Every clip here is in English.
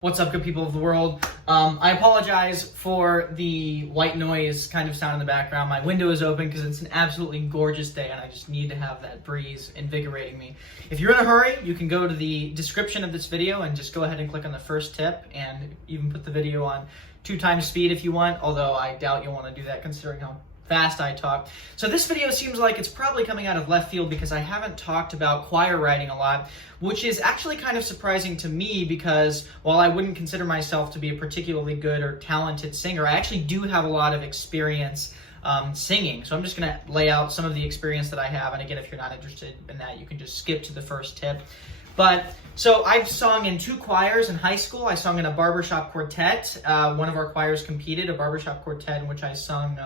What's up, good people of the world? I apologize for the white noise kind of sound in the background. My window is open because it's an absolutely gorgeous day and I just need to have that breeze invigorating me. If you're in a hurry, you can go to the description of this video and just go ahead and click on the first tip and even put the video on 2x speed if you want, although I doubt you'll want to do that considering how fast I talk. So this video seems like it's probably coming out of left field because I haven't talked about choir writing a lot, which is actually kind of surprising to me because while I wouldn't consider myself to be a particularly good or talented singer, I actually do have a lot of experience singing. So I'm just going to lay out some of the experience that I have, and again, if you're not interested in that, you can just skip to the first tip. But so I've sung in 2 choirs in high school. I sung in a barbershop quartet. One of our choirs competed, a barbershop quartet in which I sung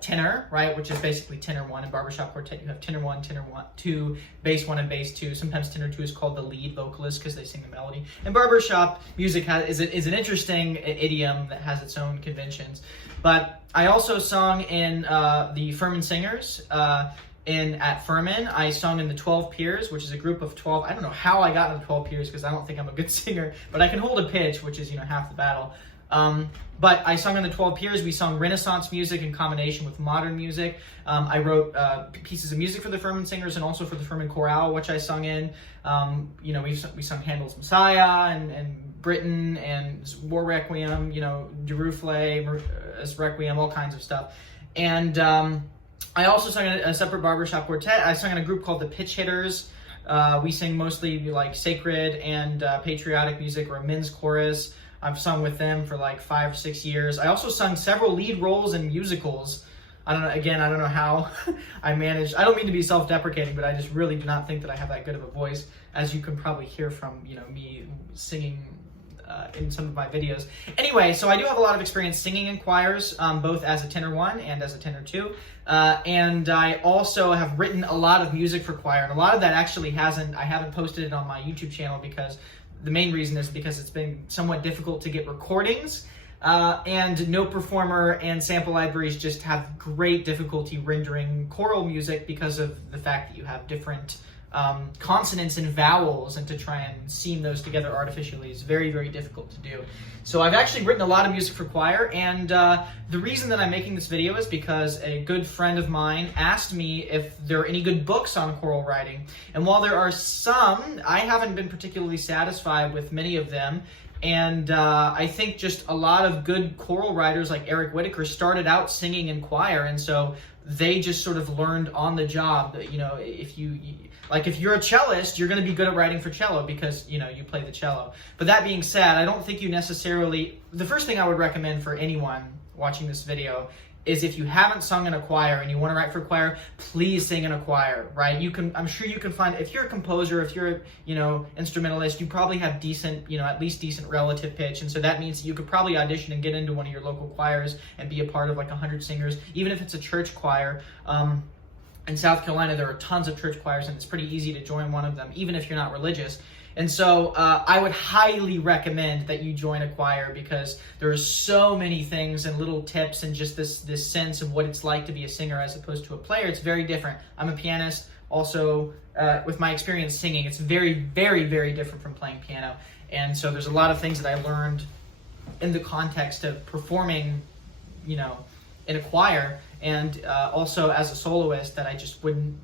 tenor, right, which is basically tenor 1. In barbershop quartet, you have tenor 1, tenor 2, bass 1, and bass 2. Sometimes tenor 2 is called the lead vocalist because they sing the melody. And barbershop music is an interesting idiom that has its own conventions. But I also sung in the Furman Singers. At Furman, I sung in the 12 Peers, which is a group of 12. I don't know how I got into the 12 Peers because I don't think I'm a good singer, but I can hold a pitch, which is, half the battle. But I sung in the 12 Peers. We sung Renaissance music in combination with modern music. I wrote pieces of music for the Furman Singers and also for the Furman Chorale, which I sung in. We sung Handel's Messiah and Britain and War Requiem, Jerusalem, Requiem, all kinds of stuff. And I also sung in a separate barbershop quartet. I sung in a group called the Pitch Hitters. We sing mostly like sacred and patriotic music. We're a men's chorus. I've sung with them for like 5 or 6 years. I also sung several lead roles in musicals. I don't know how I managed. I don't mean to be self-deprecating, but I just really do not think that I have that good of a voice, as you can probably hear from, me singing in some of my videos. Anyway, so I do have a lot of experience singing in choirs, both as a tenor 1 and as a tenor 2. And I also have written a lot of music for choir, and a lot of that actually I haven't posted it on my YouTube channel because the main reason is because it's been somewhat difficult to get recordings, and no performer and sample libraries just have great difficulty rendering choral music because of the fact that you have different consonants and vowels, and to try and seam those together artificially is very, very difficult to do. So I've actually written a lot of music for choir, and the reason that I'm making this video is because a good friend of mine asked me if there are any good books on choral writing. And while there are some, I haven't been particularly satisfied with many of them. And I think just a lot of good choral writers like Eric Whitaker started out singing in choir, and so they just sort of learned on the job that, if you're a cellist, you're going to be good at writing for cello because, you play the cello. But that being said, I don't think you necessarily... The first thing I would recommend for anyone watching this video is if you haven't sung in a choir and you want to write for choir, please sing in a choir, right? I'm sure you can find, if you're a composer, if you're instrumentalist, you probably have decent, at least decent relative pitch. And so that means you could probably audition and get into one of your local choirs and be a part of like 100 singers, even if it's a church choir. In South Carolina, there are tons of church choirs, and it's pretty easy to join one of them, even if you're not religious. And so I would highly recommend that you join a choir because there are so many things and little tips and just this sense of what it's like to be a singer as opposed to a player. It's very different. I'm a pianist. Also, with my experience singing, it's very, very, very different from playing piano. And so there's a lot of things that I learned in the context of performing, in a choir, and also as a soloist that I just wouldn't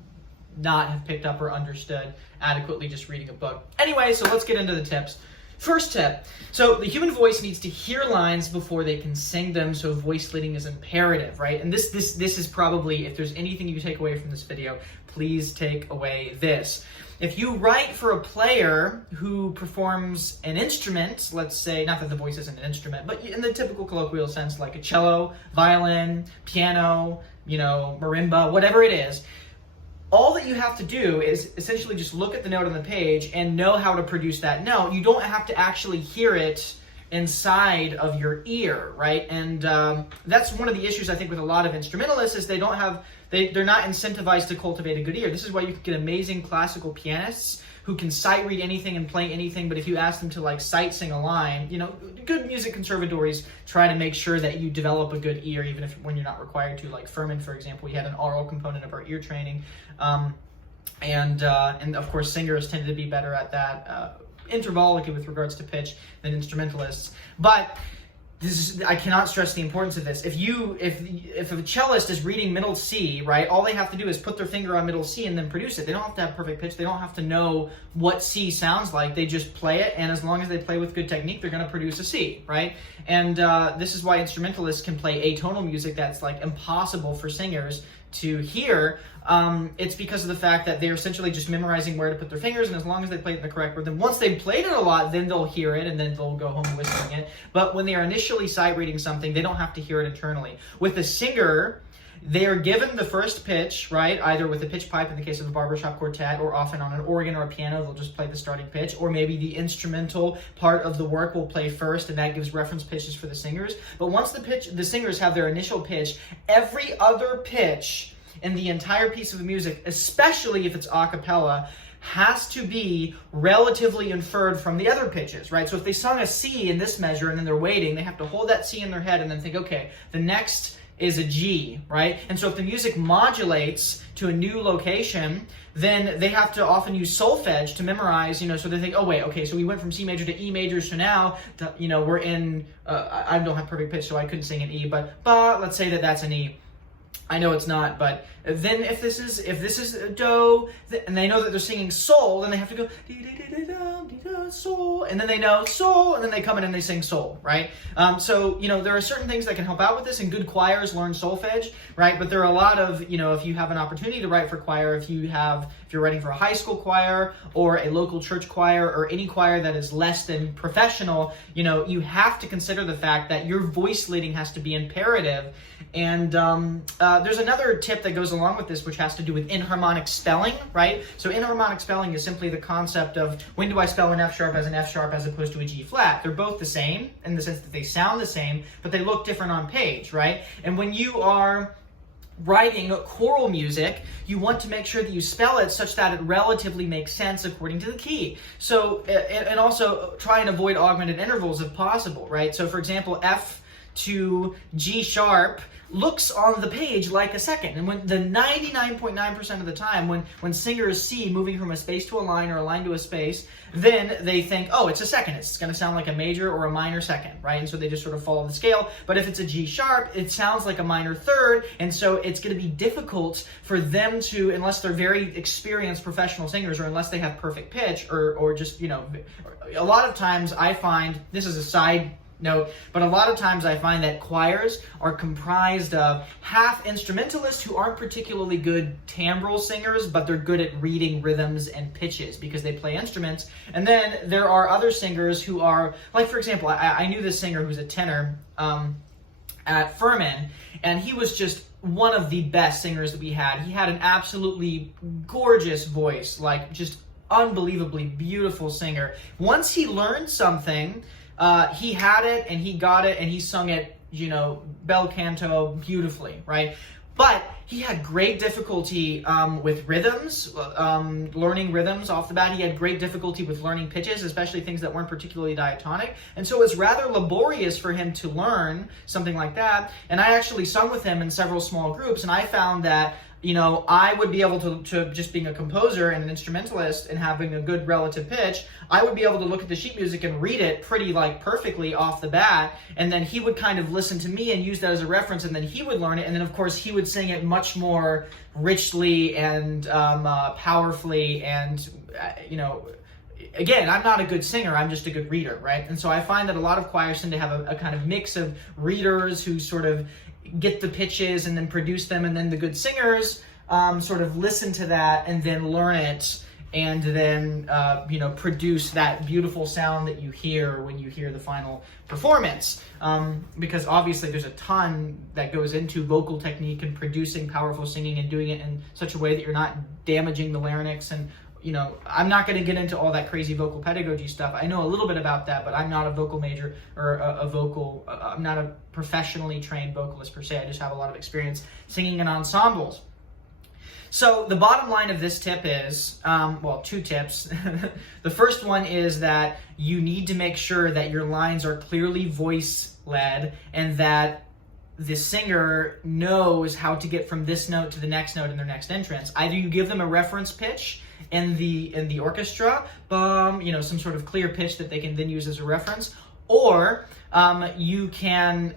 not have picked up or understood adequately just reading a book. Anyway, so let's get into the tips. First tip. So the human voice needs to hear lines before they can sing them, so voice leading is imperative, right? And this is probably, if there's anything you take away from this video, please take away this. If you write for a player who performs an instrument, let's say, not that the voice isn't an instrument, but in the typical colloquial sense, like a cello, violin, piano, marimba, whatever it is, all that you have to do is essentially just look at the note on the page and know how to produce that note. You don't have to actually hear it inside of your ear, right? And that's one of the issues I think with a lot of instrumentalists is they're not incentivized to cultivate a good ear. This is why you can get amazing classical pianists who can sight read anything and play anything, but if you ask them to like sight sing a line, good music conservatories try to make sure that you develop a good ear, even when you're not required to. Like Furman, for example, we had an oral component of our ear training, and of course singers tended to be better at that intervallically with regards to pitch than instrumentalists. But I cannot stress the importance of this. If a cellist is reading middle C, right, all they have to do is put their finger on middle C and then produce it. They don't have to have perfect pitch. They don't have to know what C sounds like. They just play it, and as long as they play with good technique, they're going to produce a C, right? And this is why instrumentalists can play atonal music that's like impossible for singers to hear. It's because of the fact that they're essentially just memorizing where to put their fingers, and as long as they play it in the correct rhythm, once they've played it a lot, then they'll hear it, and then they'll go home whistling it. But when they are initially sight reading something, they don't have to hear it internally. With a singer, they are given the first pitch, right, either with a pitch pipe in the case of the barbershop quartet, or often on an organ or a piano, they'll just play the starting pitch, or maybe the instrumental part of the work will play first, and that gives reference pitches for the singers. But once the singers have their initial pitch, every other pitch in the entire piece of the music, especially if it's a cappella, has to be relatively inferred from the other pitches, right? So if they sung a C in this measure and then they're waiting, they have to hold that C in their head and then think, okay, the next is a G, right? And so if the music modulates to a new location, then they have to often use solfege to memorize, so they think, oh wait, okay, so we went from C major to E major, so now, we're in, I don't have perfect pitch, so I couldn't sing an E, but let's say that that's an E. I know it's not, but then if this is a do, and they know that they're singing sol, then they have to go sol, and then they know sol, and then they come in and they sing sol, right? So there are certain things that can help out with this, and good choirs learn solfege, right? But there are a lot of if you have an opportunity to write for choir, if you're writing for a high school choir or a local church choir or any choir that is less than professional, you have to consider the fact that your voice leading has to be imperative. And there's another tip that goes along with this, which has to do with enharmonic spelling, right? So enharmonic spelling is simply the concept of when do I spell an F sharp as opposed to a G flat. They're both the same in the sense that they sound the same, but they look different on page, right? And when you are writing choral music, you want to make sure that you spell it such that it relatively makes sense according to the key. So, and also try and avoid augmented intervals if possible, right? So for example, F to G sharp looks on the page like a second, and when the 99.9% of the time when singers see moving from a space to a line or a line to a space, then they think, oh, it's a second, it's going to sound like a major or a minor second, right? And so they just sort of follow the scale. But if it's a G sharp, it sounds like a minor third, and so it's going to be difficult for them to, unless they're very experienced professional singers or unless they have perfect pitch or just a lot of times I find, this is a side note, but a lot of times I find that choirs are comprised of half instrumentalists who aren't particularly good timbral singers, but they're good at reading rhythms and pitches because they play instruments. And then there are other singers who are, like for example, I knew this singer who's a tenor at Furman, and he was just one of the best singers that we had. He had an absolutely gorgeous voice, like just unbelievably beautiful singer. Once he learned something, he had it and he got it and he sung it, bel canto beautifully, right? But he had great difficulty with rhythms, learning rhythms off the bat. He had great difficulty with learning pitches, especially things that weren't particularly diatonic. And so it's rather laborious for him to learn something like that. And I actually sung with him in several small groups, and I found that I would be able to just being a composer and an instrumentalist and having a good relative pitch, I would be able to look at the sheet music and read it pretty perfectly off the bat, and then he would kind of listen to me and use that as a reference, and then he would learn it, and then of course he would sing it much more richly and powerfully, and again, I'm not a good singer, I'm just a good reader, right? And so I find that a lot of choirs tend to have a kind of mix of readers who sort of get the pitches and then produce them, and then the good singers sort of listen to that and then learn it, and then produce that beautiful sound that you hear when you hear the final performance. Because obviously there's a ton that goes into vocal technique and producing powerful singing and doing it in such a way that you're not damaging the larynx. And I'm not going to get into all that crazy vocal pedagogy stuff. I know a little bit about that, but I'm not a vocal major or I'm not a professionally trained vocalist per se. I just have a lot of experience singing in ensembles. So the bottom line of this tip is, two tips. The first one is that you need to make sure that your lines are clearly voice-led and that the singer knows how to get from this note to the next note in their next entrance. Either you give them a reference pitch in the orchestra, some sort of clear pitch that they can then use as a reference, or you can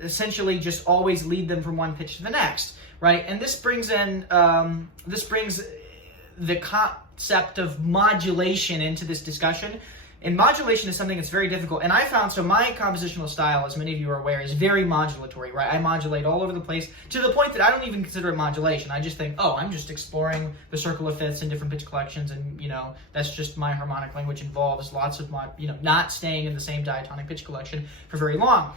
essentially just always lead them from one pitch to the next, right? And this brings the concept of modulation into this discussion. And modulation is something that's very difficult. And I found, so my compositional style, as many of you are aware, is very modulatory, right? I modulate all over the place to the point that I don't even consider it modulation. I just think, oh, I'm just exploring the circle of fifths and different pitch collections, and, that's just my harmonic language involves lots of, not staying in the same diatonic pitch collection for very long.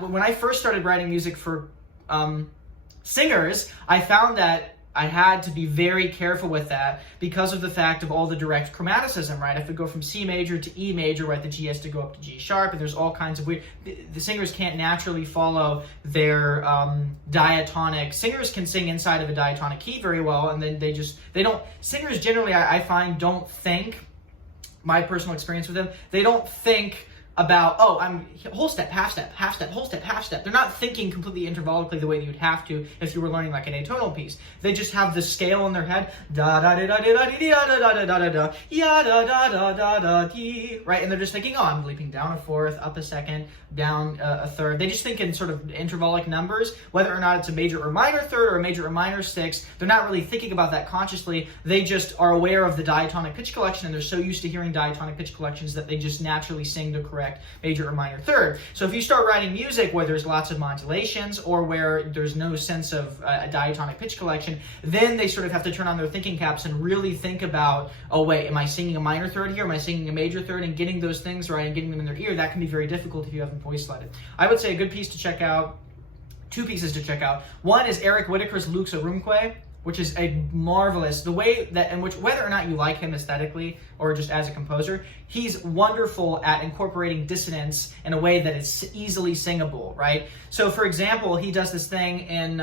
When I first started writing music for singers, I found that I had to be very careful with that because of the fact of all the direct chromaticism, right? If we go from C major to E major, right, the G has to go up to G sharp, and there's all kinds of weird... The singers can't naturally follow their diatonic... Singers can sing inside of a diatonic key very well, and then they don't... Singers generally, I find, don't think, my personal experience with them, they don't think about, oh, I'm whole step, half step, half step, whole step, half step. They're not thinking completely intervallically the way that you'd have to if you were learning like an atonal piece. They just have the scale in their head, da da da da da da da da da da da ya da da da da da dee, right? And they're just thinking, oh, I'm leaping down a fourth, up a second, down a third. They just think in sort of intervallic numbers, whether or not it's a major or minor third or a major or minor sixth. They're not really thinking about that consciously. They just are aware of the diatonic pitch collection, and they're so used to hearing diatonic pitch collections that they just naturally sing the correct major or minor third. So if you start writing music where there's lots of modulations or where there's no sense of a diatonic pitch collection, then they sort of have to turn on their thinking caps and really think about, oh wait, am I singing a minor third here? Am I singing a major third? And getting those things right and getting them in their ear, that can be very difficult if you haven't voice slided. I would say a good piece to check out, two pieces to check out. One is Eric Whitaker's Lux Arumque, which is a marvelous, the way that, in which, whether or not you like him aesthetically or just as a composer, he's wonderful at incorporating dissonance in a way that is easily singable, right? So for example, he does this thing in,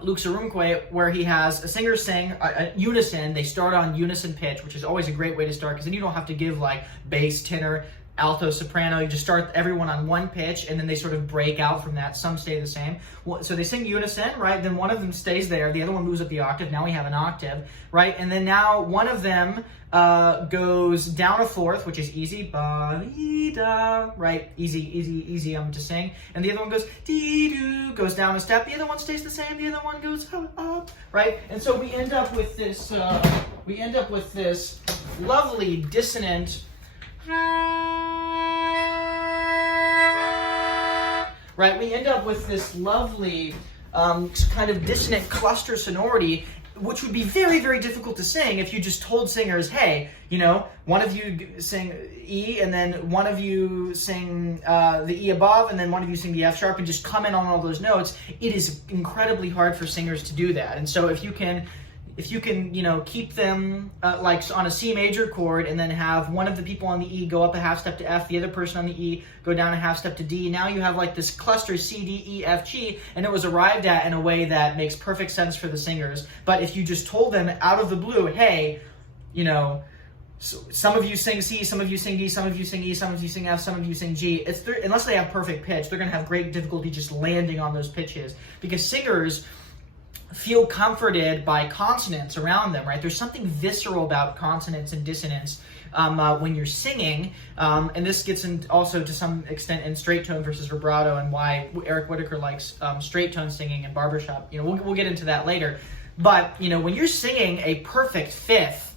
Lux Arumque, where he has a singer sing a unison. They start on unison pitch, which is always a great way to start, because then you don't have to give like bass, tenor, alto, soprano. You just start everyone on one pitch, and then they sort of break out from that. Some stay the same. So they sing unison, right? Then one of them stays there. The other one moves up the octave. Now we have an octave, right? And then now one of them goes down a fourth, which is easy, ba-dee-da, right? Easy to sing. And the other one goes dee-doo, goes down a step. The other one stays the same. The other one goes up, right? And so we end up with this. Lovely dissonant. Right, we end up with this lovely kind of dissonant cluster sonority, which would be very, very difficult to sing if you just told singers, hey, one of you sing E, and then one of you sing the E above, and then one of you sing the F sharp, and just comment on all those notes. It is incredibly hard for singers to do that. And so if you can, keep them like on a C major chord, and then have one of the people on the E go up a half step to F, the other person on the E go down a half step to D. Now you have like this cluster C, D, E, F, G, and it was arrived at in a way that makes perfect sense for the singers. But if you just told them out of the blue, hey, so some of you sing C, some of you sing D, some of you sing E, some of you sing F, some of you sing G. Unless they have perfect pitch, they're going to have great difficulty just landing on those pitches, because singers feel comforted by consonants around them, right? There's something visceral about consonants and dissonance when you're singing, and this gets in also to some extent in straight tone versus vibrato, and why Eric Whitaker likes straight tone singing in barbershop. We'll get into that later. But when you're singing a perfect fifth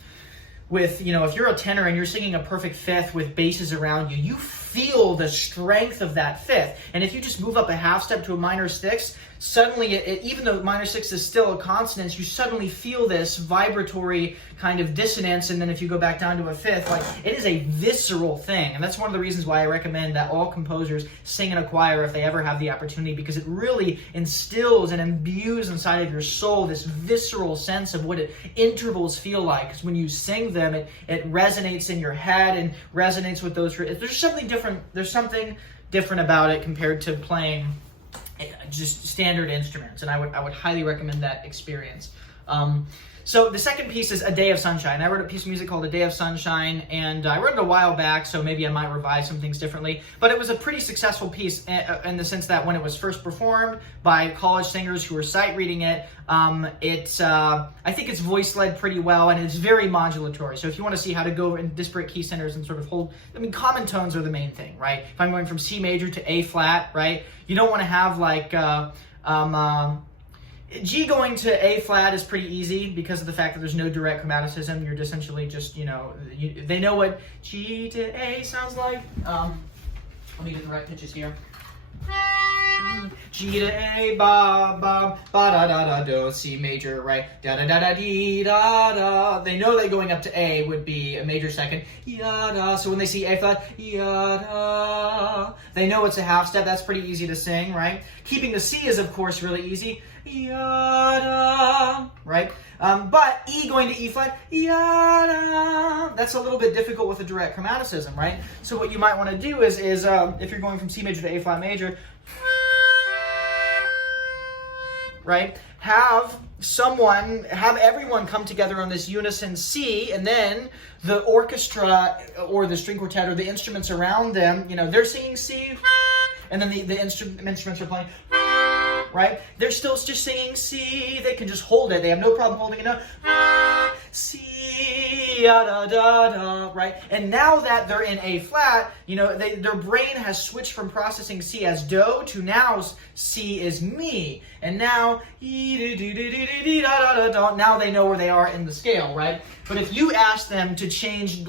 with, if you're a tenor and you're singing a perfect fifth with basses around you, you feel the strength of that fifth. And if you just move up a half step to a minor sixth, suddenly, even though minor sixth is still a consonant, you suddenly feel this vibratory kind of dissonance. And then if you go back down to a fifth, like, it is a visceral thing. And that's one of the reasons why I recommend that all composers sing in a choir if they ever have the opportunity, because it really instills and imbues inside of your soul this visceral sense of what intervals feel like. Because when you sing them, it resonates in your head and resonates with those. There's something different. There's something different about it compared to playing just standard instruments, and I would highly recommend that experience. So the second piece is A Day of Sunshine. I wrote a piece of music called A Day of Sunshine, and I wrote it a while back, so maybe I might revise some things differently. But it was a pretty successful piece in the sense that when it was first performed by college singers who were sight reading it, I think it's voice-led pretty well, and it's very modulatory. So if you want to see how to go in disparate key centers and sort of hold, I mean, common tones are the main thing, right? If I'm going from C major to A flat, right? You don't want to have like, G going to A flat is pretty easy because of the fact that there's no direct chromaticism. You're essentially just, they know what G to A sounds like. Let me get the right pitches here. G to A, ba, ba, ba, da, da, da, do, C major, right? Da, da, da, da, dee, da, da. They know that going up to A would be a major second. Ya, da. So when they see A flat, ya, da. They know it's a half step. That's pretty easy to sing, right? Keeping the C is, of course, really easy. Ya-da, right? But E going to E flat, ya-da, that's a little bit difficult with a direct chromaticism, right? So what you might want to do is if you're going from C major to A flat major, right? Have everyone come together on this unison C, and then the orchestra or the string quartet or the instruments around them, they're singing C, and then the instruments are playing, right? They're still just singing C. They can just hold it. They have no problem holding it up. C, da, da, da, right? And now that they're in A flat, their brain has switched from processing C as do to now C is mi. And now, now they know where they are in the scale, right? But if you ask them to change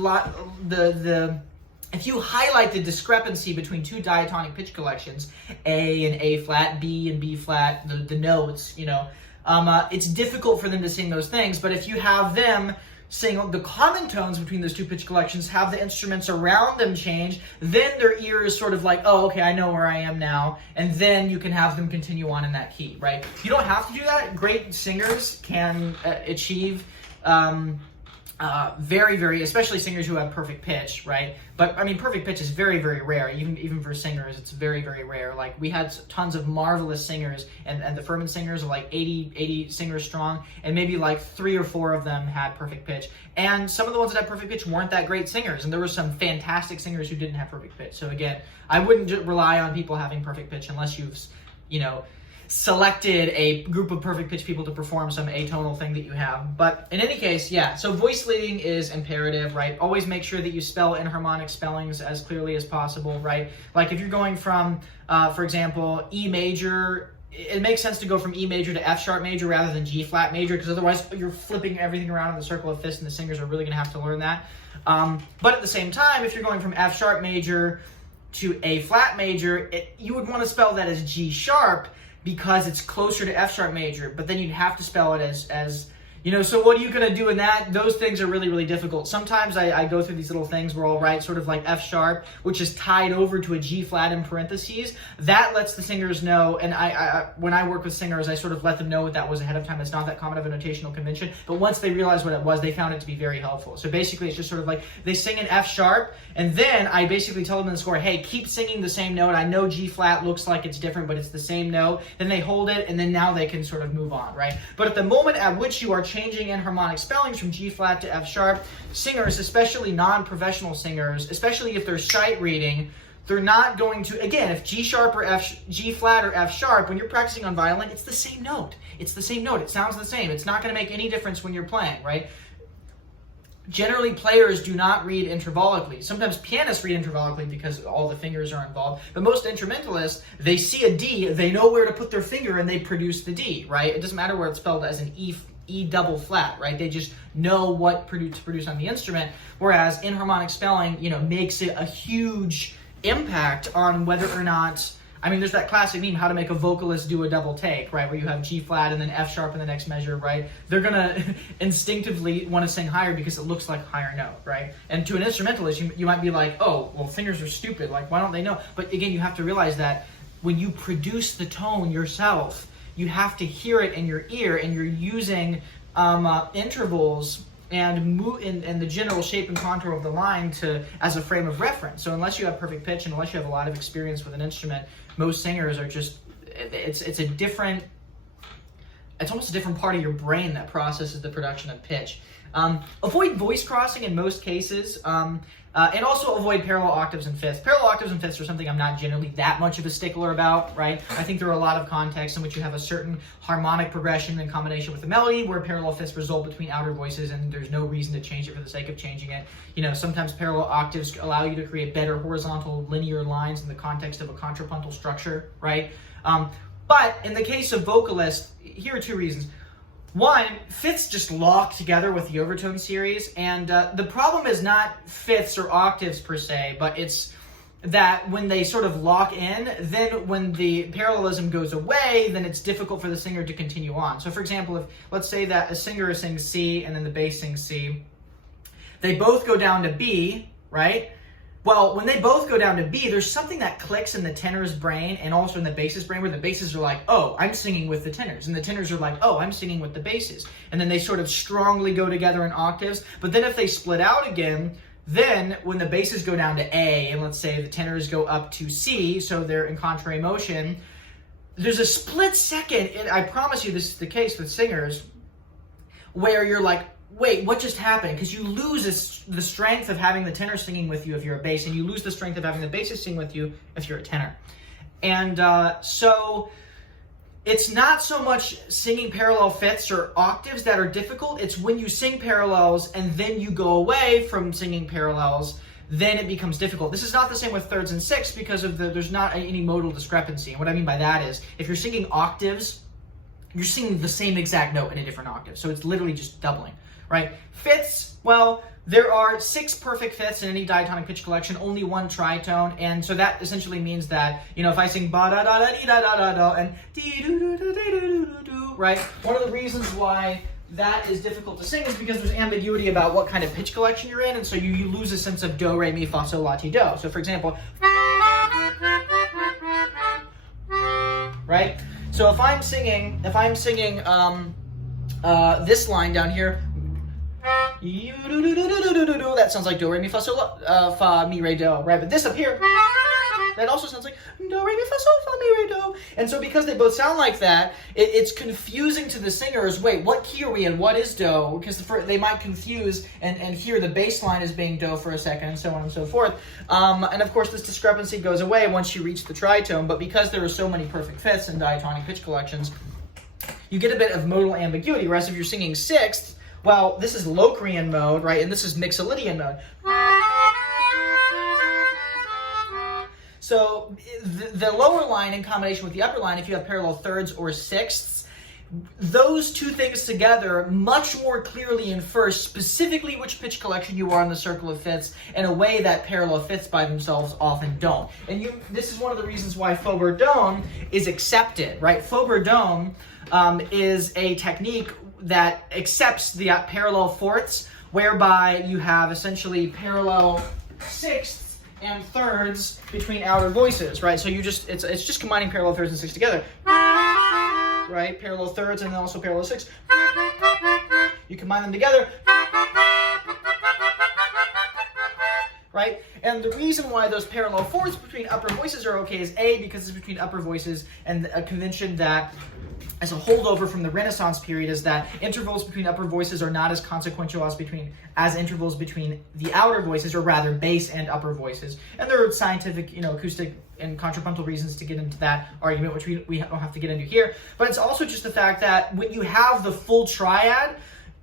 if you highlight the discrepancy between two diatonic pitch collections, A and A flat, B and B flat, the notes, it's difficult for them to sing those things. But if you have them sing the common tones between those two pitch collections, have the instruments around them change, then their ear is sort of like, oh, okay, I know where I am now. And then you can have them continue on in that key, right? You don't have to do that. Great singers can achieve very, very, especially singers who have perfect pitch, right? But I mean, perfect pitch is very, very rare. Even for singers, it's very, very rare. Like we had tons of marvelous singers, and the Furman singers are like 80 singers strong, and maybe like 3 or 4 of them had perfect pitch. And some of the ones that had perfect pitch weren't that great singers, and there were some fantastic singers who didn't have perfect pitch. So again, I wouldn't just rely on people having perfect pitch unless you've, selected a group of perfect pitch people to perform some atonal thing that you have. But in any case, yeah, so voice leading is imperative, right? Always make sure that you spell enharmonic spellings as clearly as possible, right? Like if you're going from, for example, E major, it makes sense to go from E major to F sharp major rather than G flat major, because otherwise you're flipping everything around in the circle of fifths, and the singers are really going to have to learn that. But at the same time, if you're going from F sharp major to A flat major, you would want to spell that as G sharp, because it's closer to F sharp major, but then you'd have to spell it as so what are you going to do in that? Those things are really, really difficult. Sometimes I go through these little things where I'll write sort of like F sharp, which is tied over to a G flat in parentheses. That lets the singers know, and when I work with singers, I sort of let them know what that was ahead of time. It's not that common of a notational convention, but once they realized what it was, they found it to be very helpful. So basically, it's just sort of like they sing an F sharp, and then I basically tell them in the score, hey, keep singing the same note. I know G flat looks like it's different, but it's the same note. Then they hold it, and then now they can sort of move on, right? But at the moment at which you are changing enharmonic spellings from G flat to F sharp, singers, especially non-professional singers, especially if they're sight reading, they're not going to, again, if G sharp or G flat or F sharp, when you're practicing on violin, it's the same note. It's the same note. It sounds the same. It's not going to make any difference when you're playing, right? Generally, players do not read intervallically. Sometimes pianists read intervallically because all the fingers are involved. But most instrumentalists, they see a D, they know where to put their finger, and they produce the D, right? It doesn't matter where it's spelled as an E double flat, right? They just know what to produce on the instrument. Whereas enharmonic spelling, makes it a huge impact on whether or not, there's that classic meme, how to make a vocalist do a double take, right? Where you have G flat and then F sharp in the next measure, right? They're gonna instinctively want to sing higher because it looks like a higher note, right? And to an instrumentalist, you might be like, oh, well, singers are stupid. Like, why don't they know? But again, you have to realize that when you produce the tone yourself, you have to hear it in your ear, and you're using intervals and the general shape and contour of the line as a frame of reference. So unless you have perfect pitch and unless you have a lot of experience with an instrument, most singers are just, it's a different it's almost a different part of your brain that processes the production of pitch. Avoid voice crossing in most cases, and also avoid parallel octaves and fifths. Parallel octaves and fifths are something I'm not generally that much of a stickler about, right? I think there are a lot of contexts in which you have a certain harmonic progression in combination with the melody where parallel fifths result between outer voices, and there's no reason to change it for the sake of changing it. You know, sometimes parallel octaves allow you to create better horizontal linear lines in the context of a contrapuntal structure, right? But in the case of vocalists, here are two reasons. One, fifths just lock together with the overtone series, and the problem is not fifths or octaves per se, but it's that when they sort of lock in, then when the parallelism goes away, then it's difficult for the singer to continue on. So for example, if let's say that a singer sings C and then the bass sings C, they both go down to B, right? Well, when they both go down to B, there's something that clicks in the tenor's brain and also in the bass's brain where the basses are like, oh, I'm singing with the tenors. And the tenors are like, oh, I'm singing with the basses. And then they sort of strongly go together in octaves. But then if they split out again, then when the basses go down to A, and let's say the tenors go up to C, so they're in contrary motion, there's a split second, and I promise you this is the case with singers, where you're like, wait, what just happened? Because you lose the strength of having the tenor singing with you if you're a bass, and you lose the strength of having the bassist sing with you if you're a tenor. And so it's not so much singing parallel fifths or octaves that are difficult. It's when you sing parallels and then you go away from singing parallels, then it becomes difficult. This is not the same with thirds and sixths because of there's not any modal discrepancy. And what I mean by that is if you're singing octaves, you're singing the same exact note in a different octave. So it's literally just doubling. Right? Fifths, well, there are 6 perfect fifths in any diatonic pitch collection, only 1 tritone, and so that essentially means that, you know, if I sing ba da da da dee da da da da and dee doo doo doo dee doo doo doo, right? One of the reasons why that is difficult to sing is because there's ambiguity about what kind of pitch collection you're in, and so you lose a sense of do, re, mi, fa, sol, la, ti, do. So for example, right? So if I'm singing this line down here, that sounds like do, re, mi, fa, sol, fa, mi, re, do, right? But this up here, that also sounds like do, re, mi, fa, sol, fa, mi, re, do. And so because they both sound like that, it's confusing to the singers, wait, what key are we in? What is do? Because they might confuse and hear the bass line as being do for a second, and so on and so forth. And of course, this discrepancy goes away once you reach the tritone, but because there are so many perfect fifths in diatonic pitch collections, you get a bit of modal ambiguity, whereas if you're singing sixths, well, this is Locrian mode, right, and this is Mixolydian mode. So the lower line in combination with the upper line, if you have parallel thirds or sixths, those two things together much more clearly infer specifically which pitch collection you are in the circle of fifths in a way that parallel fifths by themselves often don't. And this is one of the reasons why Faubert-Dôme is accepted, right? Faubert-Dôme is a technique that accepts the parallel fourths, whereby you have essentially parallel sixths and thirds between outer voices, right? So it's just combining parallel thirds and sixths together, right? Parallel thirds and then also parallel sixths. You combine them together, right? And the reason why those parallel fourths between upper voices are okay is A, because it's between upper voices, and a convention that as a holdover from the Renaissance period is that intervals between upper voices are not as consequential as intervals between the outer voices, or rather bass and upper voices. And there are scientific, acoustic and contrapuntal reasons to get into that argument, which we don't have to get into here. But it's also just the fact that when you have the full triad,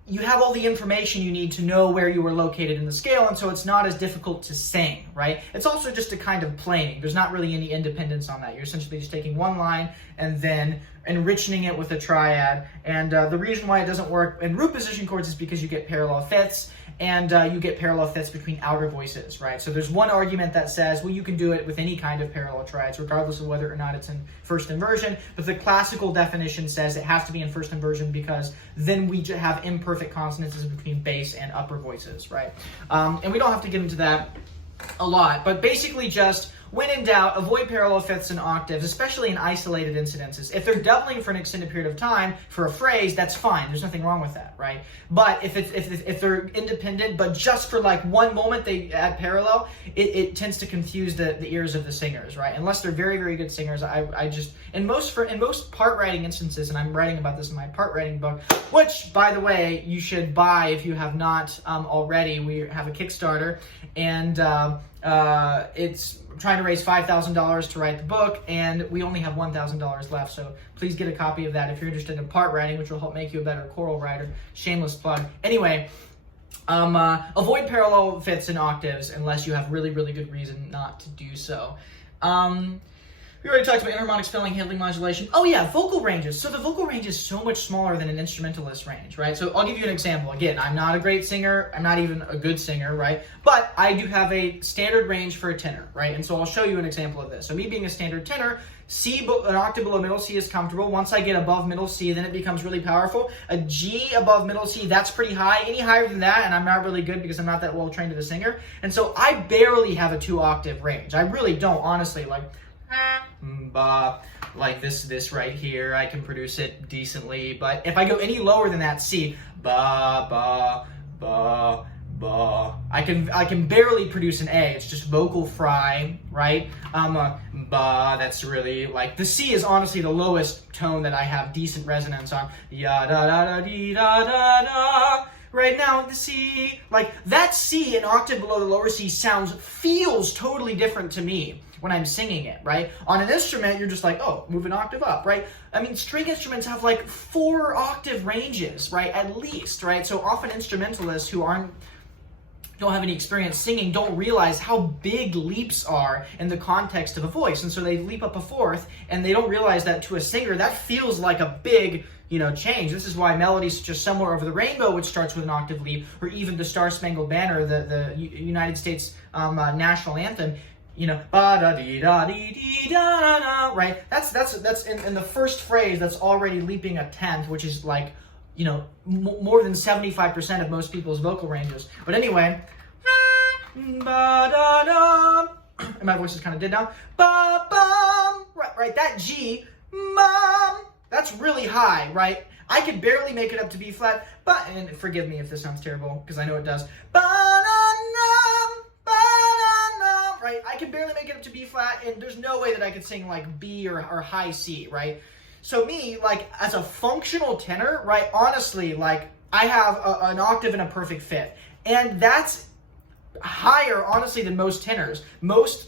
you have all the information you need to know where you are located in the scale, and so it's not as difficult to sing, right? It's also just a kind of planing. There's not really any independence on that. You're essentially just taking one line and then enriching it with a triad. And the reason why it doesn't work in root position chords is because you get parallel fifths, and you get parallel fifths between outer voices, right? So there's one argument that says, well, you can do it with any kind of parallel triads, regardless of whether or not it's in first inversion, but the classical definition says it has to be in first inversion because then we have imperfect consonances between bass and upper voices, right? And we don't have to get into that a lot, but basically just when in doubt, avoid parallel fifths and octaves, especially in isolated incidences. If they're doubling for an extended period of time for a phrase, that's fine. There's nothing wrong with that, right? But if they're independent, but just for like one moment they add parallel, it tends to confuse the ears of the singers, right? Unless they're very, very good singers. I just in most part writing instances, and I'm writing about this in my part writing book, which by the way you should buy if you have not already. We have a Kickstarter, and it's trying to raise $5,000 to write the book, and we only have $1,000 left, so please get a copy of that if you're interested in part writing, which will help make you a better choral writer. Shameless plug. Anyway, avoid parallel fifths and octaves unless you have really, really good reason not to do so. We already talked about enharmonic spelling, handling, modulation. Oh yeah, vocal ranges. So the vocal range is so much smaller than an instrumentalist range, right? So I'll give you an example. Again, I'm not a great singer. I'm not even a good singer, right? But I do have a standard range for a tenor, right? And so I'll show you an example of this. So me being a standard tenor, C, an octave below middle C is comfortable. Once I get above middle C, then it becomes really powerful. A G above middle C, that's pretty high. Any higher than that, and I'm not really good because I'm not that well trained as a singer. And so I barely have a 2-octave range. I really don't, honestly. Like this right here, I can produce it decently. But if I go any lower than that, C, I can barely produce an A. It's just vocal fry, right? That's really like the C is honestly the lowest tone that I have decent resonance on. Ya da da da dee da da da. Right now, the C, like that C, an octave below the lower C, feels totally different to me when I'm singing it, right? On an instrument, you're just like, oh, move an octave up, right? I mean, string instruments have like 4-octave ranges, right? At least, right? So often instrumentalists who don't have any experience singing don't realize how big leaps are in the context of a voice, and so they leap up a fourth, and they don't realize that to a singer that feels like a big, change. This is why melodies such as Somewhere Over the Rainbow, which starts with an octave leap, or even the Star Spangled Banner, the United States national anthem, ba da dee da dee dee da da da, right? That's in the first phrase that's already leaping a tenth, which is like, more than 75% of most people's vocal ranges. But anyway, ba da da, and my voice is kind of dead now. Ba bum, right? That G, mom, that's really high, right? I could barely make it up to B flat, and forgive me if this sounds terrible because I know it does. Ba da da, right? I can barely make it up to B flat, and there's no way that I could sing like B or high C, right? So me, like, as a functional tenor, right, honestly, like, I have an octave and a perfect fifth. And that's higher, honestly, than most tenors. Most,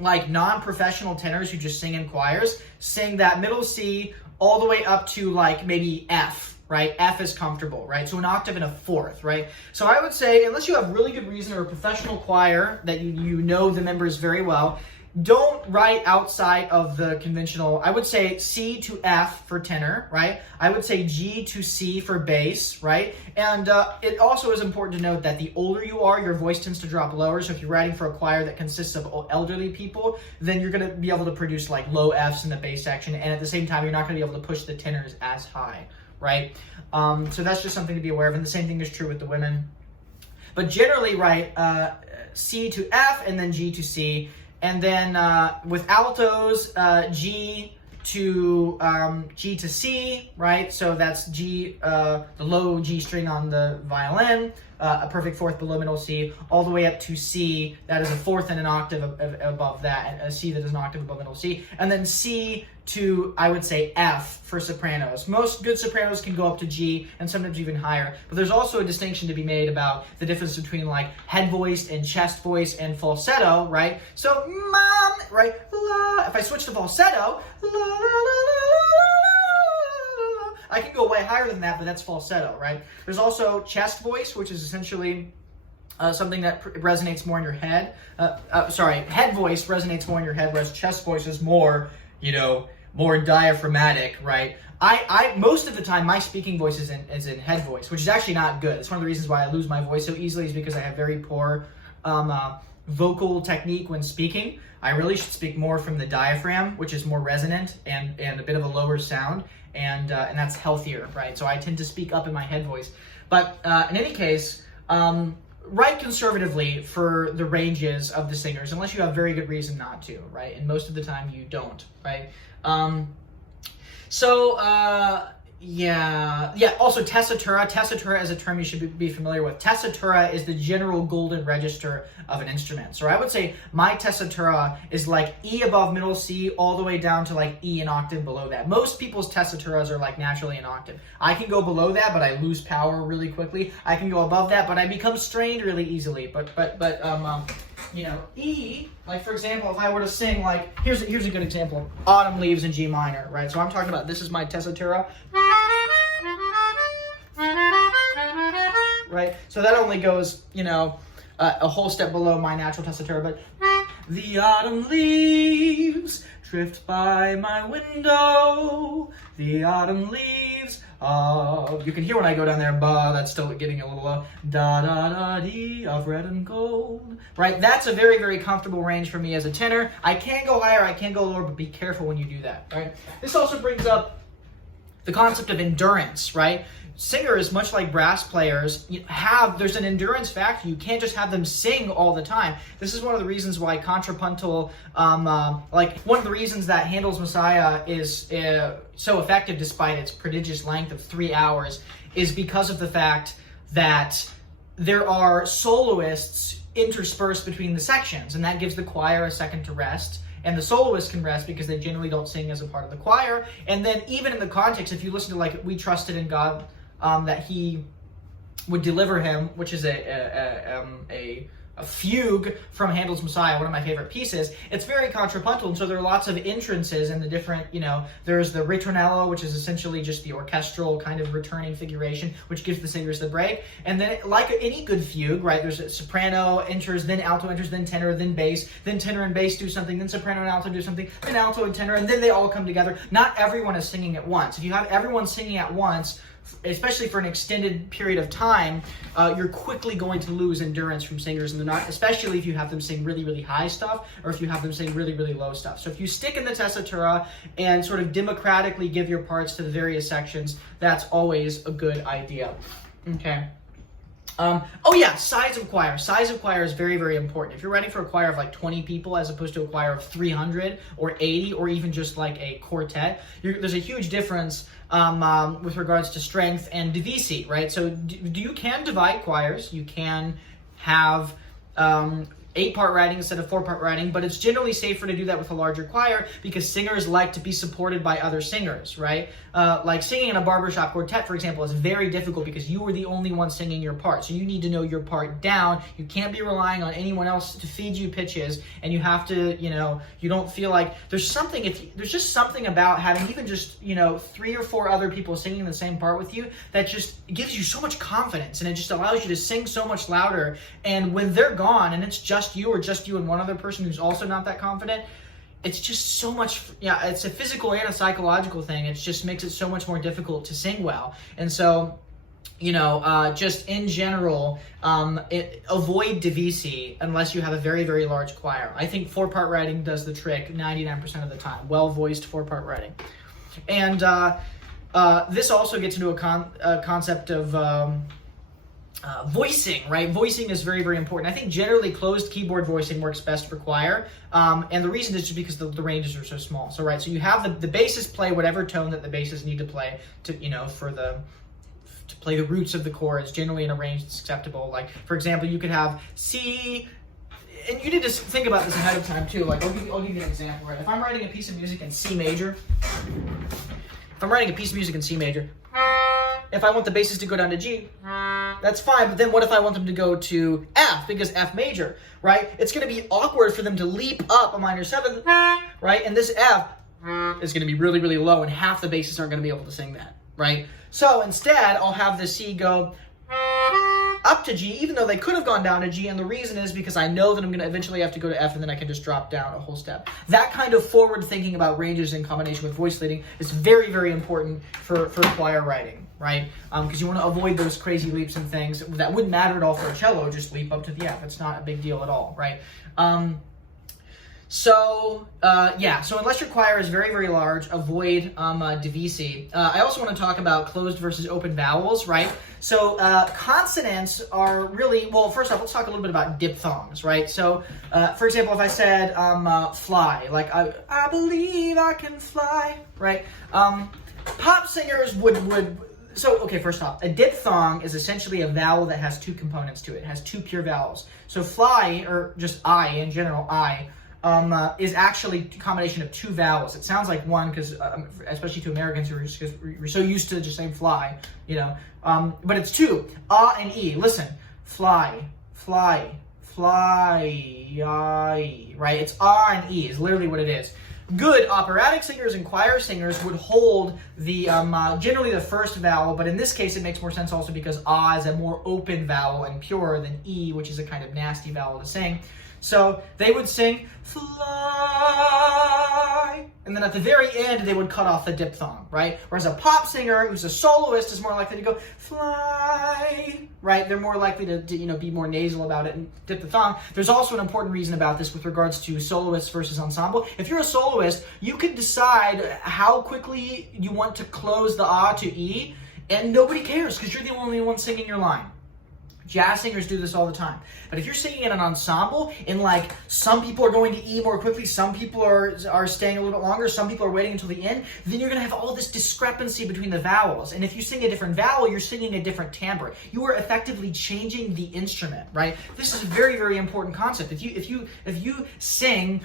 like, non-professional tenors who just sing in choirs sing that middle C all the way up to, like, maybe F, right? F is comfortable, right? So an octave and a fourth, right? So I would say, unless you have really good reason or a professional choir that you know the members very well, don't write outside of the conventional. I would say C to F for tenor, right? I would say G to C for bass, right? And it also is important to note that the older you are, your voice tends to drop lower. So if you're writing for a choir that consists of elderly people, then you're going to be able to produce like low Fs in the bass section. And at the same time, you're not going to be able to push the tenors as high, right? So that's just something to be aware of. And the same thing is true with the women. But generally, right, C to F and then G to C. And then with altos, G to C, right? So that's G, the low G string on the violin, a perfect fourth below middle C, all the way up to C. That is a fourth and an octave above that, and a C that is an octave above middle C. And then C to, I would say, F for sopranos. Most good sopranos can go up to G and sometimes even higher. But there's also a distinction to be made about the difference between like head voice and chest voice and falsetto, right? So, mom, right? La. If I switch to falsetto, la, la, la, la, la, la, I can go way higher than that, but that's falsetto, right? There's also chest voice, which is essentially something that resonates more in your head. Head voice resonates more in your head, whereas chest voice is more, more diaphragmatic, right? I most of the time my speaking voice is in head voice, which is actually not good. It's one of the reasons why I lose my voice so easily is because I have very poor vocal technique when speaking. I really should speak more from the diaphragm, which is more resonant and a bit of a lower sound, and that's healthier, right? So I tend to speak up in my head voice. But in any case, write conservatively for the ranges of the singers, unless you have very good reason not to, right? And most of the time you don't, right? Yeah. Also, tessitura. Tessitura is a term you should be familiar with. Tessitura is the general golden register of an instrument. So I would say my tessitura is like E above middle C all the way down to like E an octave below that. Most people's tessituras are like naturally an octave. I can go below that, but I lose power really quickly. I can go above that, but I become strained really easily. You know, E, like for example, if I were to sing like, here's a good example, Autumn Leaves in G minor, right? So I'm talking about, this is my tessitura, right? So that only goes, you know, a whole step below my natural tessitura, but the autumn leaves drift by my window, the autumn leaves. You can hear when I go down there, ba, that's still getting a little low. Da da da dee of red and gold. Right? That's a very, very comfortable range for me as a tenor. I can go higher, I can go lower, but be careful when you do that. Right? This also brings up the concept of endurance, right? Singers, much like brass players, there's an endurance factor. You can't just have them sing all the time. This is one of the reasons why contrapuntal, one of the reasons that Handel's Messiah is so effective despite its prodigious length of 3 hours is because of the fact that there are soloists interspersed between the sections, and that gives the choir a second to rest. And the soloists can rest because they generally don't sing as a part of the choir. And then even in the context, if you listen to like "We Trusted in God," that He would deliver him, which is a fugue from Handel's Messiah, one of my favorite pieces. It's very contrapuntal, and so there are lots of entrances in the different, there's the ritornello, which is essentially just the orchestral kind of returning figuration, which gives the singers the break. And then, like any good fugue, right, there's a soprano enters, then alto enters, then tenor, then bass, then tenor and bass do something, then soprano and alto do something, then alto and tenor, and then they all come together. Not everyone is singing at once. If you have everyone singing at once, especially for an extended period of time, you're quickly going to lose endurance from singers, and they're not, especially if you have them sing really, really high stuff, or if you have them sing really, really low stuff. So if you stick in the tessitura and sort of democratically give your parts to the various sections, that's always a good idea. Okay. Size of choir. Size of choir is very, very important. If you're writing for a choir of like 20 people as opposed to a choir of 300 or 80 or even just like a quartet, there's a huge difference with regards to strength and divisi, right? So you can divide choirs. You can have 8-part writing instead of 4-part writing, but it's generally safer to do that with a larger choir because singers like to be supported by other singers, right? Like singing in a barbershop quartet, for example, is very difficult because you are the only one singing your part. So you need to know your part down. You can't be relying on anyone else to feed you pitches, and you have to, you don't feel like there's just something about having even just, 3 or 4 other people singing the same part with you that just gives you so much confidence, and it just allows you to sing so much louder. And when they're gone and it's just you or just you and one other person who's also not that confident, it's just so much, it's a physical and a psychological thing. It just makes it so much more difficult to sing well. And so, just in general, avoid divisi unless you have a very, very large choir. I think 4-part writing does the trick 99% of the time. Well-voiced 4-part writing. And this also gets into a concept of voicing, right? Voicing is very, very important. I think generally closed keyboard voicing works best for choir, and the reason is just because the ranges are so small. So, right, so you have the basses play whatever tone that the basses need to play to play the roots of the chords, generally in a range that's acceptable. Like, for example, you could have C, and you need to think about this ahead of time too. Like, I'll give you an example, right? If I'm writing a piece of music in C major, if I want the basses to go down to G, that's fine, but then what if I want them to go to F, because F major, right? It's going to be awkward for them to leap up a minor 7th, right? And this F is going to be really, really low, and half the basses aren't going to be able to sing that, right? So instead, I'll have the C go up to G, even though they could have gone down to G, and the reason is because I know that I'm going to eventually have to go to F, and then I can just drop down a whole step. That kind of forward thinking about ranges in combination with voice leading is very, very important for choir writing, right? Because you want to avoid those crazy leaps and things that wouldn't matter at all for a cello. Just leap up to the F. It's not a big deal at all, right? So, yeah, so unless your choir is very, very large, avoid divisi. I also want to talk about closed versus open vowels, right? So, consonants are really, well, first off, let's talk a little bit about diphthongs, right? So, for example, if I said fly, like, I believe I can fly, right? Pop singers would so, okay, first off, a diphthong is essentially a vowel that has two components to it. It has two pure vowels. So fly, or just I in general, I, is actually a combination of two vowels. It sounds like one because, especially to Americans who are so used to just saying fly, you know. But it's two, and e. Listen, fly, fly, fly, I, right? It's and e is literally what it is. Good operatic singers and choir singers would hold the generally the first vowel, but in this case it makes more sense also because is a more open vowel and pure than e, which is a kind of nasty vowel to sing. So they would sing fly, and then at the very end they would cut off the diphthong, right? Whereas a pop singer who's a soloist is more likely to go fly, right? They're more likely to be more nasal about it and dip the thong. There's also an important reason about this with regards to soloists versus ensemble. If you're a soloist, you can decide how quickly you want to close the to e, and nobody cares because you're the only one singing your line. Jazz singers do this all the time. But if you're singing in an ensemble, and like some people are going to E more quickly, some people are staying a little bit longer, some people are waiting until the end, then you're going to have all this discrepancy between the vowels. And if you sing a different vowel, you're singing a different timbre. You are effectively changing the instrument, right? This is a very, very important concept. If you sing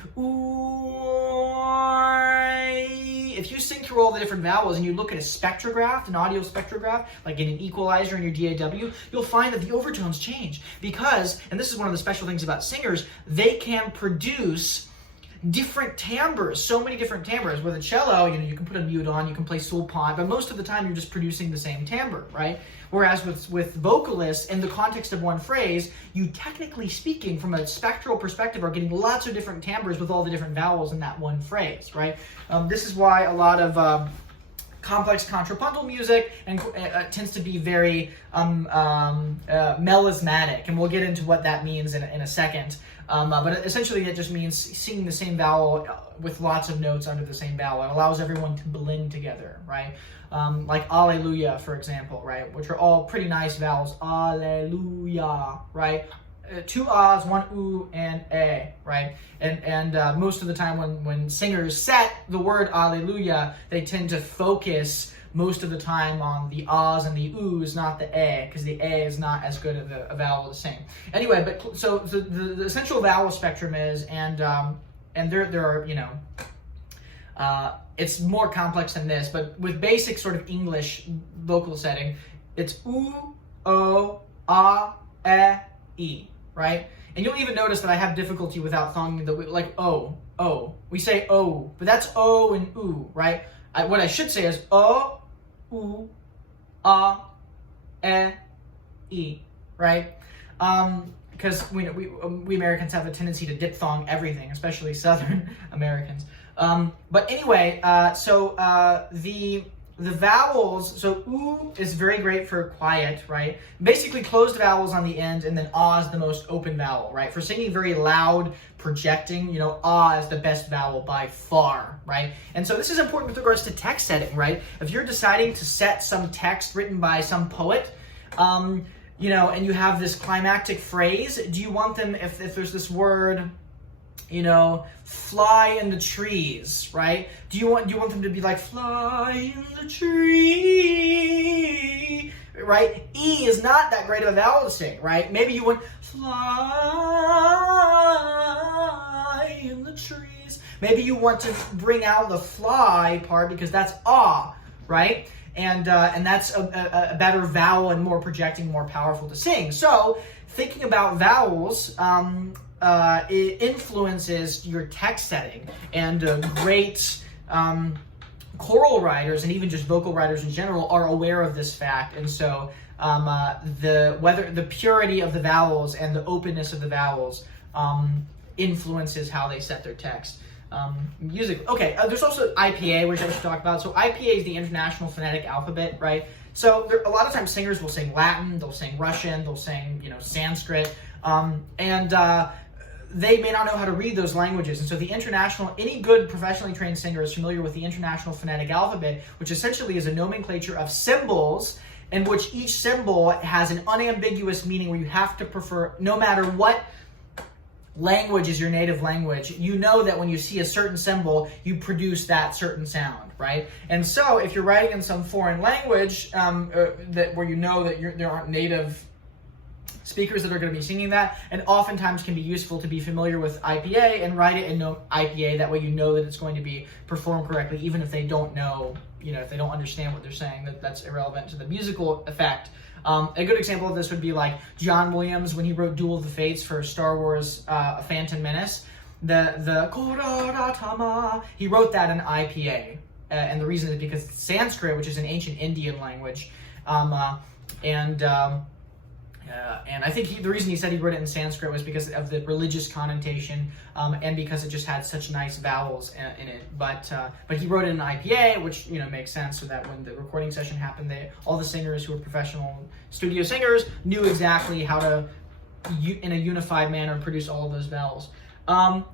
if you sing through all the different vowels and you look at a spectrograph, an audio spectrograph, like in an equalizer in your DAW, you'll find that the overtones change because, and this is one of the special things about singers, they can produce different timbres, so many different timbres. With a cello, you can put a mute on, you can play sul pot, but most of the time you're just producing the same timbre, right? Whereas with vocalists, in the context of one phrase, you technically speaking, from a spectral perspective, are getting lots of different timbres with all the different vowels in that one phrase, right? This is why a lot of complex contrapuntal music tends to be very melismatic, and we'll get into what that means in a second. But essentially it just means singing the same vowel with lots of notes under the same vowel. It allows everyone to blend together, right? Like Alleluia, for example, right? Which are all pretty nice vowels. Alleluia, right? Two A's, one U, and A, right? And most of the time when singers set the word Alleluia, they tend to focus most of the time on the A's and the U's, not the A, because the A is not as good of a vowel to sing. Anyway, but so the essential vowel spectrum is, and there are, it's more complex than this, but with basic sort of English vocal setting, it's U, O, A, E, right? And you'll even notice that I have difficulty without thonging like O. We say O, but that's O and U, right? What I should say is O, U, A, E, right? Because we Americans have a tendency to diphthong everything, especially Southern Americans. But anyway, the vowels, so U is very great for quiet, right? Basically closed vowels on the end, and then A is the most open vowel, right? For singing very loud, projecting, A is the best vowel by far, right? And so this is important with regards to text setting, right? If you're deciding to set some text written by some poet, and you have this climactic phrase, do you want them, if there's this word, fly in the trees, right? Do you want them to be like, fly in the tree, right? E is not that great of a vowel to sing, right? Maybe you want fly in the trees. Maybe you want to bring out the fly part because that's ah, right? And that's a better vowel and more projecting, more powerful to sing. So thinking about vowels, it influences your text setting, and great choral writers and even just vocal writers in general are aware of this fact. And so the purity of the vowels and the openness of the vowels influences how they set their text. Music. Okay, there's also IPA, which I should talk about. So IPA is the International Phonetic Alphabet, right? So a lot of times singers will sing Latin, they'll sing Russian, they'll sing Sanskrit, and they may not know how to read those languages. And so any good professionally trained singer is familiar with the International Phonetic Alphabet, which essentially is a nomenclature of symbols in which each symbol has an unambiguous meaning where you have to prefer, no matter what language is your native language, you know that when you see a certain symbol, you produce that certain sound, right? And so if you're writing in some foreign language where you know that there aren't native speakers that are going to be singing that, and oftentimes can be useful to be familiar with IPA and write it in IPA. That way you know that it's going to be performed correctly, even if they don't know, if they don't understand what they're saying, that's irrelevant to the musical effect. A good example of this would be like John Williams when he wrote Duel of the Fates for Star Wars A Phantom Menace. The Koraratama, he wrote that in IPA. And the reason is because Sanskrit, which is an ancient Indian language, and I think the reason he said he wrote it in Sanskrit was because of the religious connotation, and because it just had such nice vowels in it. But he wrote it in IPA, which makes sense, so that when the recording session happened, all the singers who were professional studio singers knew exactly how to, in a unified manner, produce all of those vowels.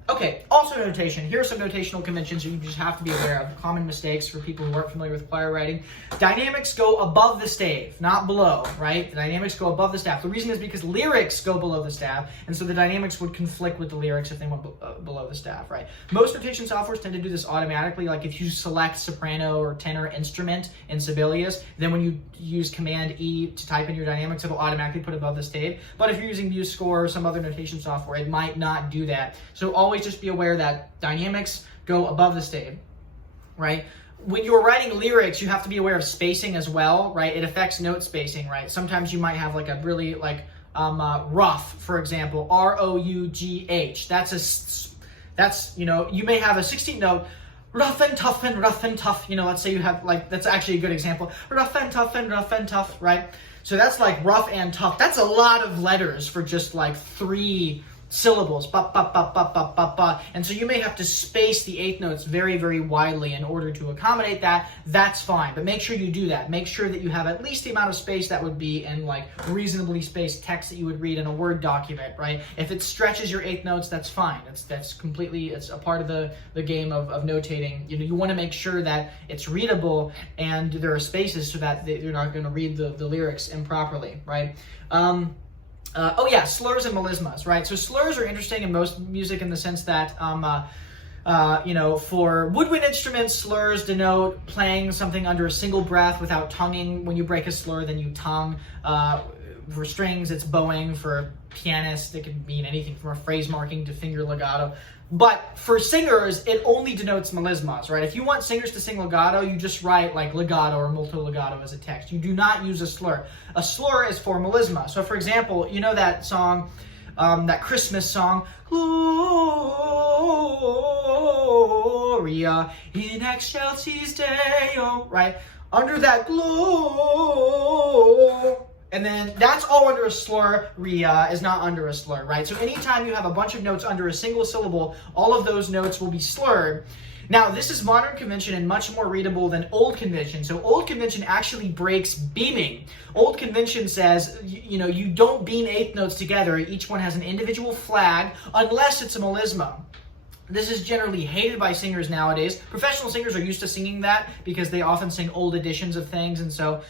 Okay, also notation. Here are some notational conventions that you just have to be aware of. Common mistakes for people who aren't familiar with choir writing. Dynamics go above the stave, not below, right? The dynamics go above the staff. The reason is because lyrics go below the staff, and so the dynamics would conflict with the lyrics if they went below the staff, right? Most notation softwares tend to do this automatically. Like if you select soprano or tenor instrument in Sibelius, then when you use Command E to type in your dynamics, it'll automatically put above the stave. But if you're using MuseScore or some other notation software, it might not do that. So always just be aware that dynamics go above the stave, right? When you're writing lyrics, you have to be aware of spacing as well, right? It affects note spacing, right? Sometimes you might have like a really rough, for example, R-O-U-G-H. You may have a 16th note, rough and tough and rough and tough. Let's say you have that's actually a good example. Rough and tough and rough and tough, right? So that's like rough and tough. That's a lot of letters for just like 3 syllables, ba, ba, ba, ba, ba, ba, ba. And so you may have to space the 8th notes very, very widely in order to accommodate that. That's fine, but make sure you do that. Make sure that you have at least the amount of space that would be in reasonably spaced text that you would read in a Word document, right? If it stretches your 8th notes, that's fine. It's a part of the game of notating. You want to make sure that it's readable and there are spaces so that you're not going to read the lyrics improperly, right? Slurs and melismas, right? So slurs are interesting in most music in the sense that, for woodwind instruments, slurs denote playing something under a single breath without tonguing. When you break a slur, then you tongue. For strings, it's bowing. For pianists, it could mean anything from a phrase marking to finger legato. But for singers, it only denotes melismas, right? If you want singers to sing legato, you just write like legato or multo legato as a text. You do not use a slur. A slur is for melisma. So for example, that song, that Christmas song, Gloria in excelsis Deo, right? Under that glow, and then that's all under a slur. Ria is not under a slur, right? So anytime you have a bunch of notes under a single syllable, all of those notes will be slurred. Now, this is modern convention and much more readable than old convention. So old convention actually breaks beaming. Old convention says, you don't beam 8th notes together. Each one has an individual flag unless it's a melisma. This is generally hated by singers nowadays. Professional singers are used to singing that because they often sing old editions of things. And so,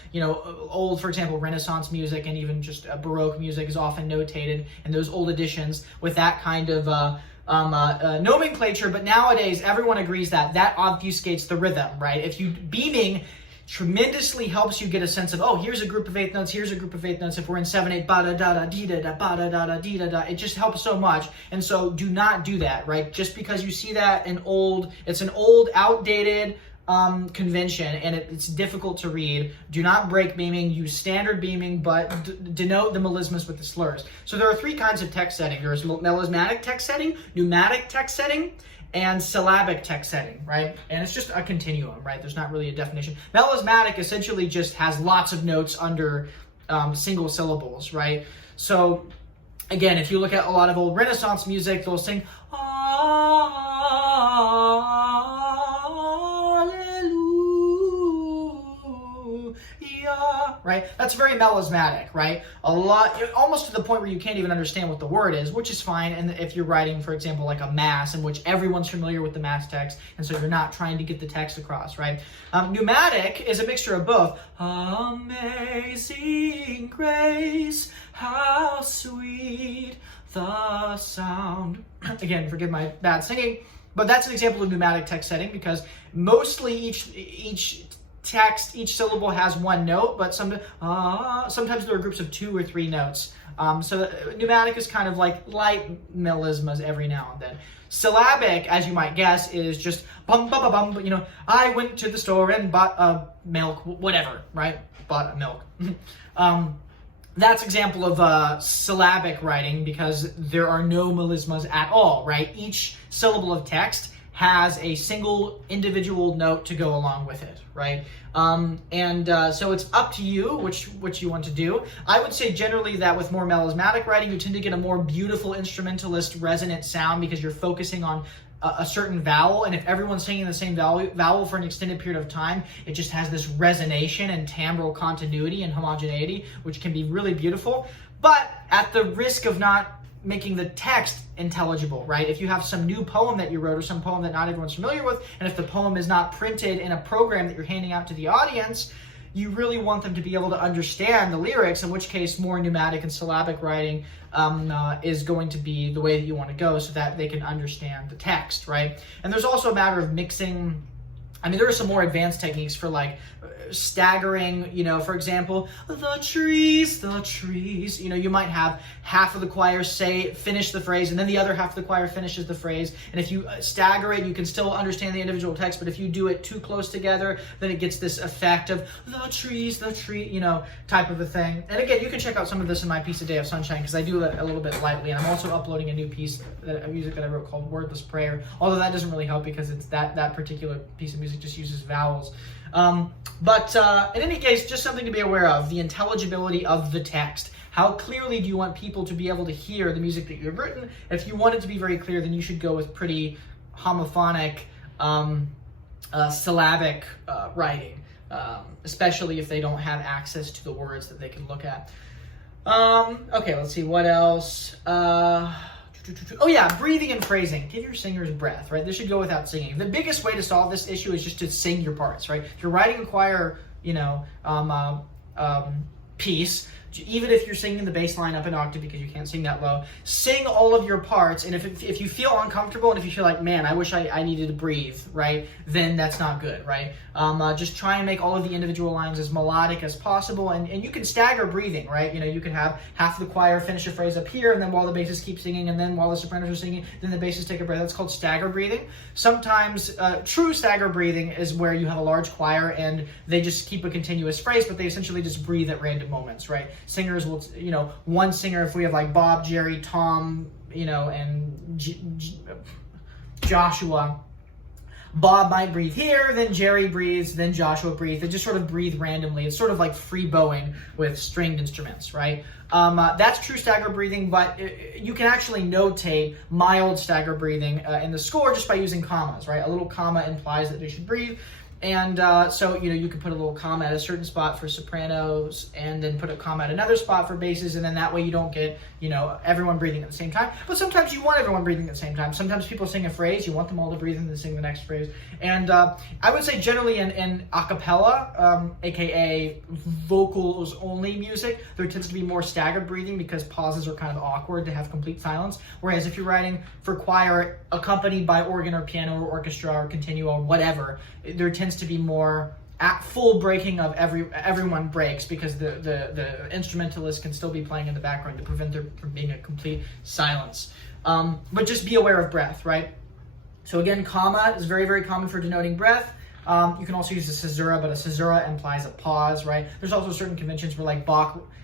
old, for example, Renaissance music and even just Baroque music is often notated in those old editions with that kind of nomenclature. But nowadays, everyone agrees that obfuscates the rhythm, right? Beaming tremendously helps you get a sense of, here's a group of 8th notes, here's a group of 8th notes. If we're in 7/8, ba da da da dee da da ba da da da dee da da, it just helps so much. And so do not do that, right? Just because you see that it's an old, outdated convention and it's difficult to read. Do not break beaming. Use standard beaming, but denote the melismas with the slurs. So there are 3 kinds of text setting. There's melismatic text setting, pneumatic text setting, and syllabic text setting, right? And it's just a continuum, right? There's not really a definition. Melismatic essentially just has lots of notes under single syllables, right? So again, if you look at a lot of old Renaissance music, they'll sing Alleluia, right? That's very melismatic, right? A lot, almost to the point where you can't even understand what the word is, which is fine. And if you're writing, for example, like a mass in which everyone's familiar with the mass text, and so you're not trying to get the text across, right? Pneumatic is a mixture of both. Amazing grace, how sweet the sound. Again, forgive my bad singing, but that's an example of pneumatic text setting, because mostly each text, each syllable has one note, but sometimes there are groups of 2 or 3 notes. So pneumatic is kind of like light melismas every now and then. Syllabic, as you might guess, is just bum bum bum bum. You know, I went to the store and bought a milk, whatever, right? Bought a milk. That's example of syllabic writing, because there are no melismas at all, right? Each syllable of text has a single individual note to go along with it, right? So it's up to you which you want to do. I would say generally that with more melismatic writing, you tend to get a more beautiful instrumentalist resonant sound, because you're focusing on a certain vowel, and if everyone's singing the same vowel for an extended period of time, it just has this resonation and timbral continuity and homogeneity, which can be really beautiful, but at the risk of not making the text intelligible, right? If you have some new poem that you wrote, or some poem that not everyone's familiar with, and if the poem is not printed in a program that you're handing out to the audience, you really want them to be able to understand the lyrics, in which case more pneumatic and syllabic writing is going to be the way that you want to go, so that they can understand the text, right? And there's also a matter of mixing. I mean, there are some more advanced techniques for like staggering, you know, for example, the trees, you know, you might have half of the choir finish the phrase, and then the other half of the choir finishes the phrase. And if you stagger it, you can still understand the individual text, but if you do it too close together, then it gets this effect of the trees, you know, type of a thing. And again, you can check out some of this in my piece A Day of Sunshine, because I do it a little bit lightly. And I'm also uploading a new piece of music that I wrote called Wordless Prayer, although that doesn't really help, because it's that particular piece of music just uses vowels. But in any case, just something to be aware of, the intelligibility of the text. How clearly do you want people to be able to hear the music that you've written? If you want it to be very clear, then you should go with pretty homophonic, syllabic writing, especially if they don't have access to the words that they can look at. Okay, let's see, what else? Oh yeah, breathing and phrasing. Give your singers breath, right? This should go without singing. The biggest way to solve this issue is just to sing your parts, right? If you're writing a choir, you know, piece, even if you're singing the bass line up an octave because you can't sing that low, sing all of your parts. And if you feel uncomfortable, and if you feel like, man, I wish I needed to breathe, right, then that's not good, right? Just try and make all of the individual lines as melodic as possible, and you can stagger breathing, right? You know, you can have half the choir finish a phrase up here, and then while the basses keep singing, and then while the sopranos are singing, then the basses take a breath. That's called stagger breathing. Sometimes true stagger breathing is where you have a large choir and they just keep a continuous phrase, but they essentially just breathe at random moments, right? Singers will, you know, one singer, if we have like Bob, Jerry, Tom, you know, and Joshua, Bob might breathe here, then Jerry breathes, then Joshua breathes. They just sort of breathe randomly. It's sort of like free bowing with stringed instruments, right? That's true stagger breathing, but you can actually notate mild stagger breathing in the score just by using commas, right? A little comma implies that they should breathe. And so, you know, you could put a little comma at a certain spot for sopranos, and then put a comma at another spot for basses, and then that way you don't get, you know, everyone breathing at the same time. But sometimes you want everyone breathing at the same time. Sometimes people sing a phrase, you want them all to breathe and then sing the next phrase. And I would say generally in a cappella, aka vocals only music, there tends to be more staggered breathing because pauses are kind of awkward to have complete silence. Whereas if you're writing for choir accompanied by organ or piano or orchestra or continuo or whatever, there tends to be more at full breaking of everyone breaks, because the instrumentalist can still be playing in the background to prevent there from being a complete silence. But just be aware of breath, right? So again, comma is very, very common for denoting breath. You can also use a caesura, but a caesura implies a pause, right? There's also certain conventions where, like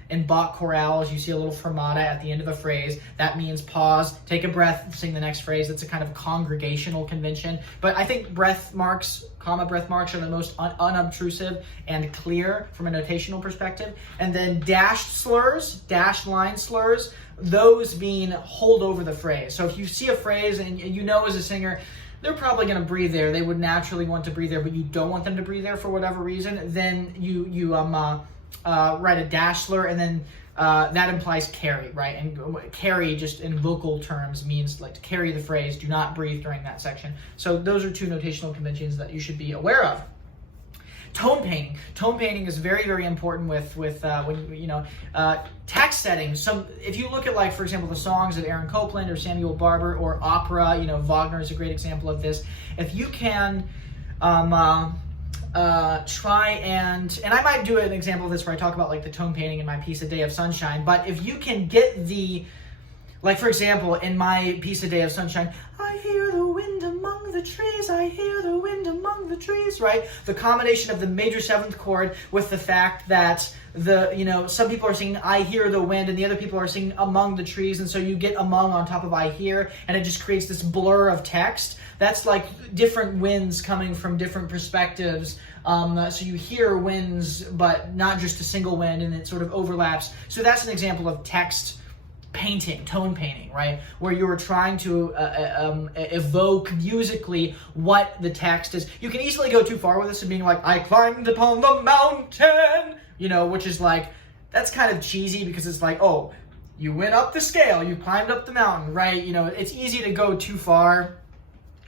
in Bach chorales, you see a little fermata at the end of a phrase. That means pause, take a breath, sing the next phrase. That's a kind of congregational convention. But I think breath marks, comma breath marks, are the most unobtrusive and clear from a notational perspective. And then dashed slurs, dashed line slurs, those mean hold over the phrase. So if you see a phrase and you know as a singer, they're probably going to breathe there, they would naturally want to breathe there, but you don't want them to breathe there for whatever reason, then you write a dash slur, and then that implies carry, right? And carry, just in vocal terms, means like to carry the phrase, do not breathe during that section. So those are two notational conventions that you should be aware of. Tone painting. Tone painting is very, very important with when text setting. If you look at, like, for example, the songs of Aaron Copland or Samuel Barber, or opera, Wagner is a great example of this. If you can try and I might do an example of this where I talk about like the tone painting in my piece A Day of Sunshine, but if you can get like, for example, in my piece A Day of Sunshine, I hear the wind among the trees, I hear the wind among the trees, right? The combination of the major seventh chord with the fact that some people are singing I hear the wind and the other people are singing among the trees, and so you get among on top of I hear, and it just creates this blur of text. That's like different winds coming from different perspectives. So you hear winds, but not just a single wind, and it sort of overlaps. So that's an example of text painting, tone painting, right? Where you are trying to evoke musically what the text is. You can easily go too far with this and being like, I climbed upon the mountain, which is like, that's kind of cheesy because it's like, oh, you went up the scale, you climbed up the mountain, right? It's easy to go too far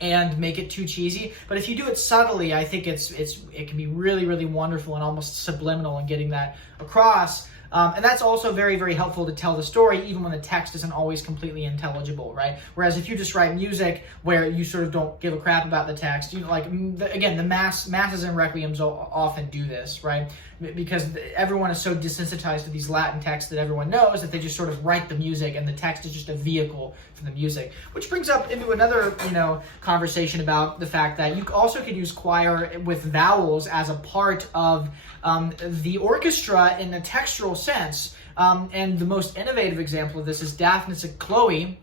and make it too cheesy, but if you do it subtly, I think it can be really, really wonderful and almost subliminal in getting that across. And that's also very, very helpful to tell the story, even when the text isn't always completely intelligible, right? Whereas if you just write music where you sort of don't give a crap about the text, again, the masses and requiems often do this, right? Because everyone is so desensitized to these Latin texts that everyone knows that they just sort of write the music, and the text is just a vehicle for the music. Which brings up into another, conversation about the fact that you also could use choir with vowels as a part of the orchestra in a textural sense. And the most innovative example of this is Dissonance and Chloe,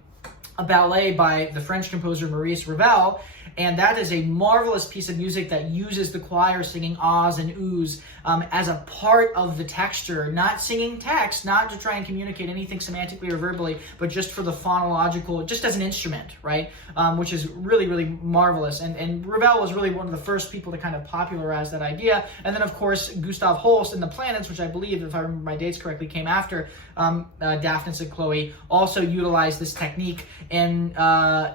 a ballet by the French composer Maurice Ravel. And that is a marvelous piece of music that uses the choir singing ahs and oohs as a part of the texture, not singing text, not to try and communicate anything semantically or verbally, but just for the phonological, just as an instrument, right? Which is really, really marvelous. And Ravel was really one of the first people to kind of popularize that idea. And then, of course, Gustav Holst in The Planets, which I believe, if I remember my dates correctly, came after Dissonance and Chloe, also utilized this technique in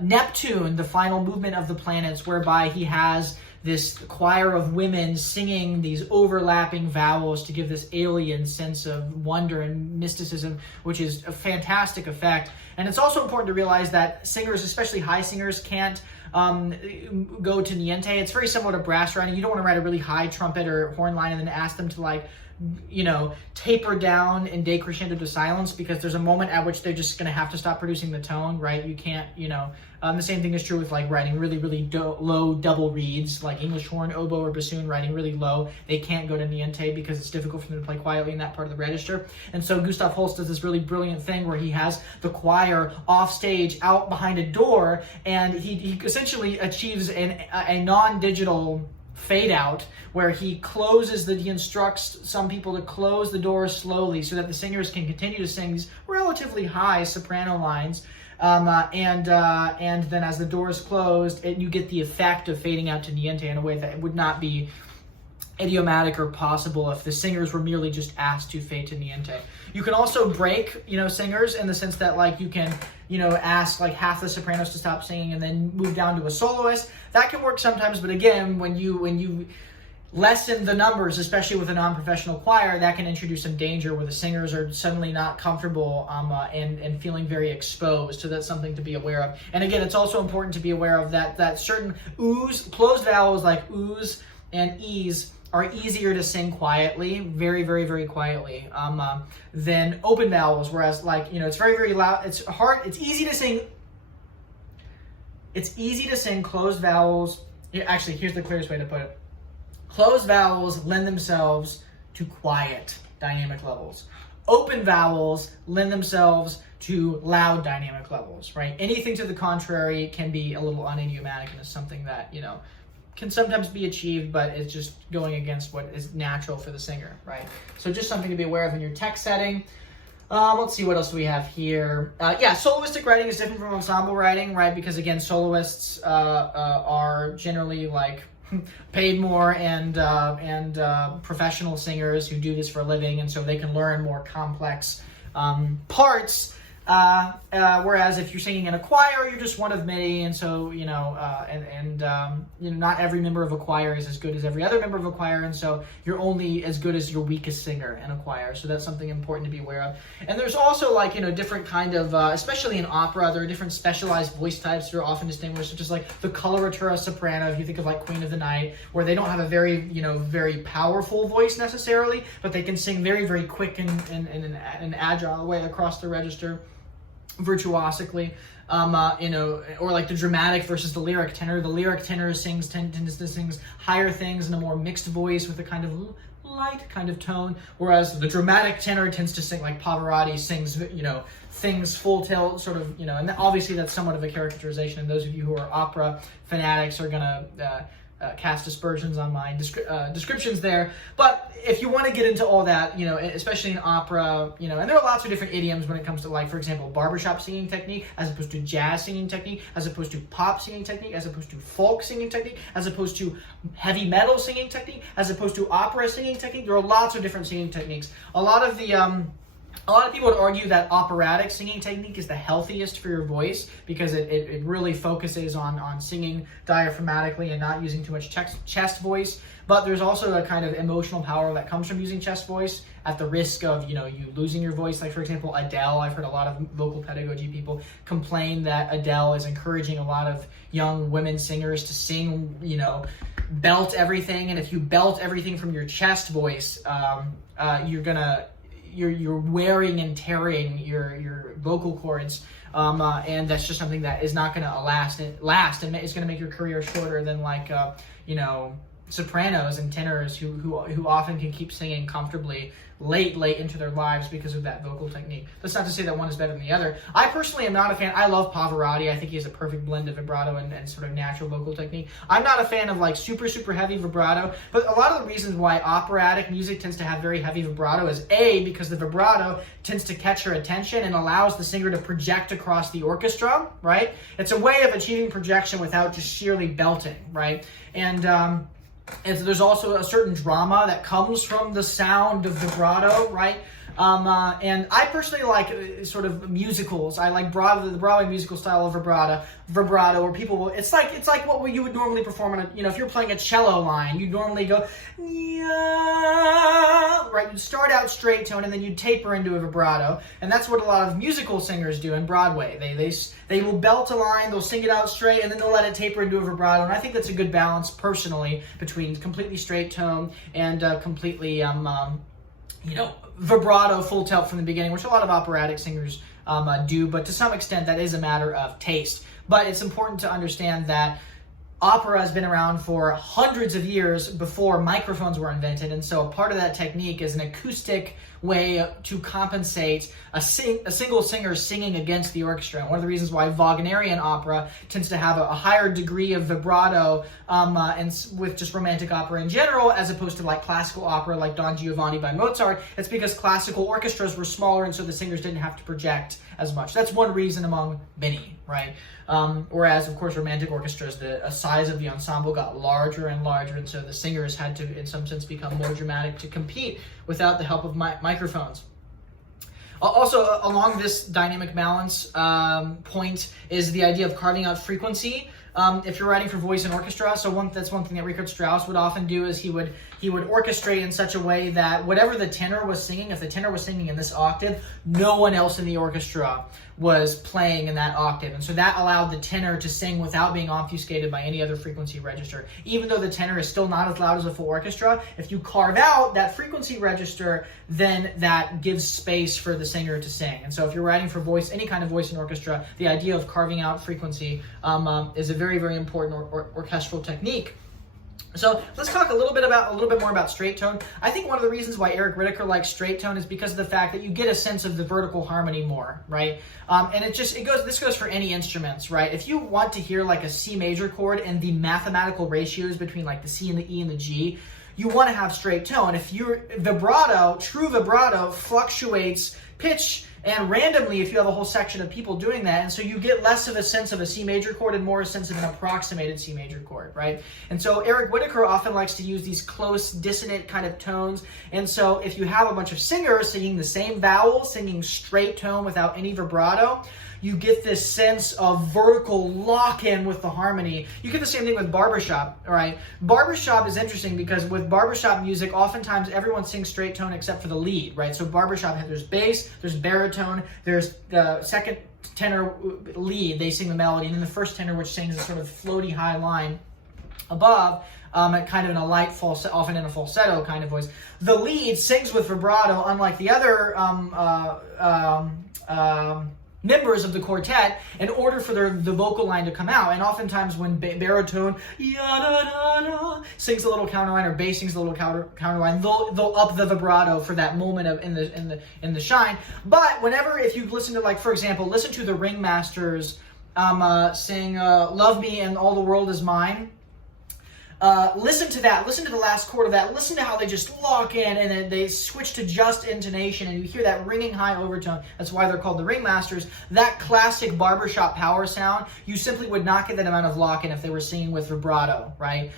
Neptune, the final movement of The Planets, whereby he has this choir of women singing these overlapping vowels to give this alien sense of wonder and mysticism, which is a fantastic effect. And it's also important to realize that singers, especially high singers, can't go to niente. It's very similar to brass writing. You don't want to write a really high trumpet or horn line and then ask them to taper down and decrescendo to silence, because there's a moment at which they're just going to have to stop producing the tone, right? You can't, the same thing is true with like writing really, really low double reeds, like English horn, oboe, or bassoon writing really low. They can't go to niente because it's difficult for them to play quietly in that part of the register. And so Gustav Holst does this really brilliant thing where he has the choir off stage out behind a door, and he essentially achieves a non-digital fade out where he instructs some people to close the door slowly so that the singers can continue to sing these relatively high soprano lines. And then as the door is closed, you get the effect of fading out to niente in a way that would not be idiomatic or possible if the singers were merely just asked to fade to niente. You can also break, singers in the sense that like you can, ask like half the sopranos to stop singing and then move down to a soloist. That can work sometimes, but again, when you lessen the numbers, especially with a non-professional choir, that can introduce some danger where the singers are suddenly not comfortable and feeling very exposed. So that's something to be aware of. And again, it's also important to be aware of that certain oohs, closed vowels like oohs and e's, are easier to sing quietly, very, very, very quietly, than open vowels. Whereas, it's very, very loud. It's hard. It's easy to sing. It's easy to sing closed vowels. Actually, here's the clearest way to put it. Closed vowels lend themselves to quiet dynamic levels. Open vowels lend themselves to loud dynamic levels, right? Anything to the contrary can be a little unidiomatic and is something that, can sometimes be achieved, but it's just going against what is natural for the singer, right? So just something to be aware of in your text setting. Let's see, what else do we have here? Soloistic writing is different from ensemble writing, right? Because again, soloists are generally like paid more, and professional singers who do this for a living, and so they can learn more complex parts. Whereas if you're singing in a choir, you're just one of many, and so not every member of a choir is as good as every other member of a choir, and so you're only as good as your weakest singer in a choir. So that's something important to be aware of. And there's also different kind of, especially in opera, there are different specialized voice types that are often distinguished, such as like the coloratura soprano. If you think of like Queen of the Night, where they don't have a very powerful voice necessarily, but they can sing very, very quick and in an agile way across the register, virtuosically. Or like the dramatic versus the lyric tenor. The lyric tenor tends to sing higher things in a more mixed voice with a kind of light kind of tone, whereas the dramatic tenor tends to sing like Pavarotti sings, things full tilt, sort of, and obviously that's somewhat of a caricaturization, and those of you who are opera fanatics are gonna cast aspersions on my descriptions there. But if you want to get into all that, especially in opera, and there are lots of different idioms when it comes to, like, for example, barbershop singing technique, as opposed to jazz singing technique, as opposed to pop singing technique, as opposed to folk singing technique, as opposed to heavy metal singing technique, as opposed to opera singing technique. There are lots of different singing techniques. A lot of people would argue that operatic singing technique is the healthiest for your voice, because it really focuses on singing diaphragmatically and not using too much chest voice. But there's also a kind of emotional power that comes from using chest voice at the risk of, you losing your voice. Like, for example, Adele, I've heard a lot of vocal pedagogy people complain that Adele is encouraging a lot of young women singers to sing, belt everything. And if you belt everything from your chest voice, you're wearing and tearing your vocal cords, and that's just something that is not going to last, and it's going to make your career shorter than sopranos and tenors who often can keep singing comfortably late into their lives because of that vocal technique. That's not to say that one is better than the other. I personally am not a fan. I love Pavarotti. I think he has a perfect blend of vibrato and sort of natural vocal technique. I'm not a fan of like super heavy vibrato, but a lot of the reasons why operatic music tends to have very heavy vibrato is because the vibrato tends to catch your attention and allows the singer to project across the orchestra, right? It's a way of achieving projection without just sheerly belting, right? And there's also a certain drama that comes from the sound of vibrato, right? And I personally like sort of musicals. I like the Broadway musical style of vibrato, where people will, it's like what you would normally perform on if you're playing a cello line, you'd normally go, right? You'd start out straight tone and then you'd taper into a vibrato. And that's what a lot of musical singers do in Broadway. They will belt a line, they'll sing it out straight, and then they'll let it taper into a vibrato. And I think that's a good balance, personally, between completely straight tone and completely, vibrato, full tilt from the beginning, which a lot of operatic singers do, but to some extent that is a matter of taste. But it's important to understand that opera has been around for hundreds of years before microphones were invented, and so part of that technique is an acoustic way to compensate a single singer singing against the orchestra. And one of the reasons why Wagnerian opera tends to have a higher degree of vibrato, and with just romantic opera in general, as opposed to like classical opera like Don Giovanni by Mozart, it's because classical orchestras were smaller, and so the singers didn't have to project as much. That's one reason among many, right? Whereas, of course, romantic orchestras, the size of the ensemble got larger and larger, and so the singers had to, in some sense, become more dramatic to compete without the help of microphones. Also, along this dynamic balance point is the idea of carving out frequency. If you're writing for voice and orchestra, that's one thing that Richard Strauss would often do, is he would orchestrate in such a way that whatever the tenor was singing, if the tenor was singing in this octave, no one else in the orchestra was playing in that octave. And so that allowed the tenor to sing without being obfuscated by any other frequency register. Even though the tenor is still not as loud as a full orchestra, if you carve out that frequency register, then that gives space for the singer to sing. And so if you're writing for voice, any kind of voice and orchestra, the idea of carving out frequency is a very, very important orchestral technique. So let's talk a little bit more about straight tone. I think one of the reasons why Eric Whitacre likes straight tone is because of the fact that you get a sense of the vertical harmony more, right? And this goes for any instruments, right? If you want to hear like a C major chord and the mathematical ratios between like the C and the E and the G, you want to have straight tone. If your true vibrato fluctuates pitch and randomly if you have a whole section of people doing that. And so you get less of a sense of a C major chord and more a sense of an approximated C major chord, right? And so Eric Whitacre often likes to use these close dissonant kind of tones. And so if you have a bunch of singers singing the same vowel, singing straight tone without any vibrato, you get this sense of vertical lock-in with the harmony. You get the same thing with barbershop, all right? Barbershop is interesting because with barbershop music, oftentimes everyone sings straight tone except for the lead, right? So barbershop, there's bass, there's baritone, there's the second tenor lead, they sing the melody, and then the first tenor, which sings a sort of floaty high line above, kind of in a light falsetto, often in a falsetto kind of voice. The lead sings with vibrato, unlike the other members of the quartet, in order for the vocal line to come out. And oftentimes when baritone sings a little counterline, or bass sings a little counterline, they'll up the vibrato for that moment of in the shine. But whenever, if you listen to, like, for example, listen to the Ringmasters sing "Love Me and All the World Is Mine." Listen to that. Listen to the last chord of that. Listen to how they just lock in and then they switch to just intonation, and you hear that ringing high overtone. That's why they're called the Ringmasters. That classic barbershop power sound, you simply would not get that amount of lock-in if they were singing with vibrato, right?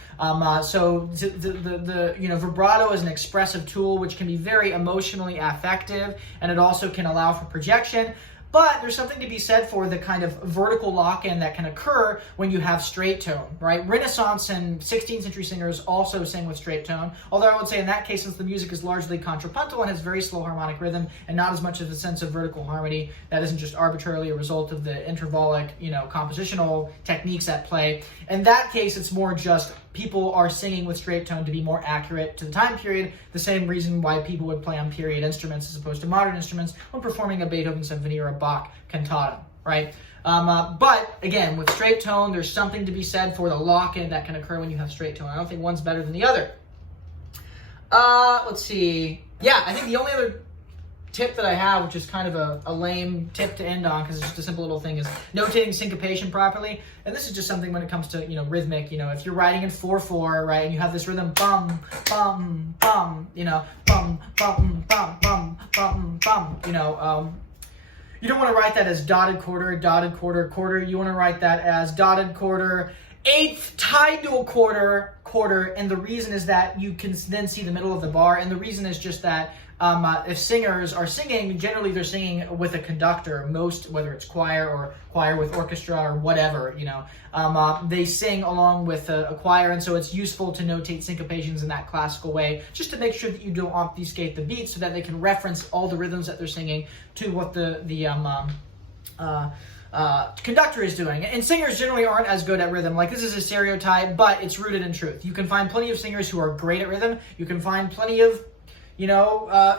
So the vibrato is an expressive tool which can be very emotionally affective, and it also can allow for projection. But there's something to be said for the kind of vertical lock-in that can occur when you have straight tone, right? Renaissance and 16th century singers also sing with straight tone, although I would say in that case, since the music is largely contrapuntal and has very slow harmonic rhythm and not as much of a sense of vertical harmony, that isn't just arbitrarily a result of the intervallic, compositional techniques at play. In that case, it's more just people are singing with straight tone to be more accurate to the time period, the same reason why people would play on period instruments as opposed to modern instruments when performing a Beethoven symphony or a Bach cantata, right? But again, with straight tone, there's something to be said for the lock-in that can occur when you have straight tone. I don't think one's better than the other. Let's see. Yeah, I think the only other tip that I have, which is kind of a lame tip to end on because it's just a simple little thing, is notating syncopation properly. And this is just something when it comes to, rhythmic, if you're writing in 4/4, right, and you have this rhythm, bum, bum, bum, bum, bum, bum, bum, bum, bum, you don't want to write that as dotted quarter, quarter. You want to write that as dotted quarter, eighth tied to a quarter, and the reason is that you can then see the middle of the bar, and the reason is just that if singers are singing, generally they're singing with a conductor, whether it's choir or choir with orchestra or whatever, they sing along with a choir, and so it's useful to notate syncopations in that classical way, just to make sure that you don't obfuscate the beat so that they can reference all the rhythms that they're singing to what the conductor is doing. And singers generally aren't as good at rhythm. Like, this is a stereotype, but it's rooted in truth. You can find plenty of singers who are great at rhythm. You can find plenty of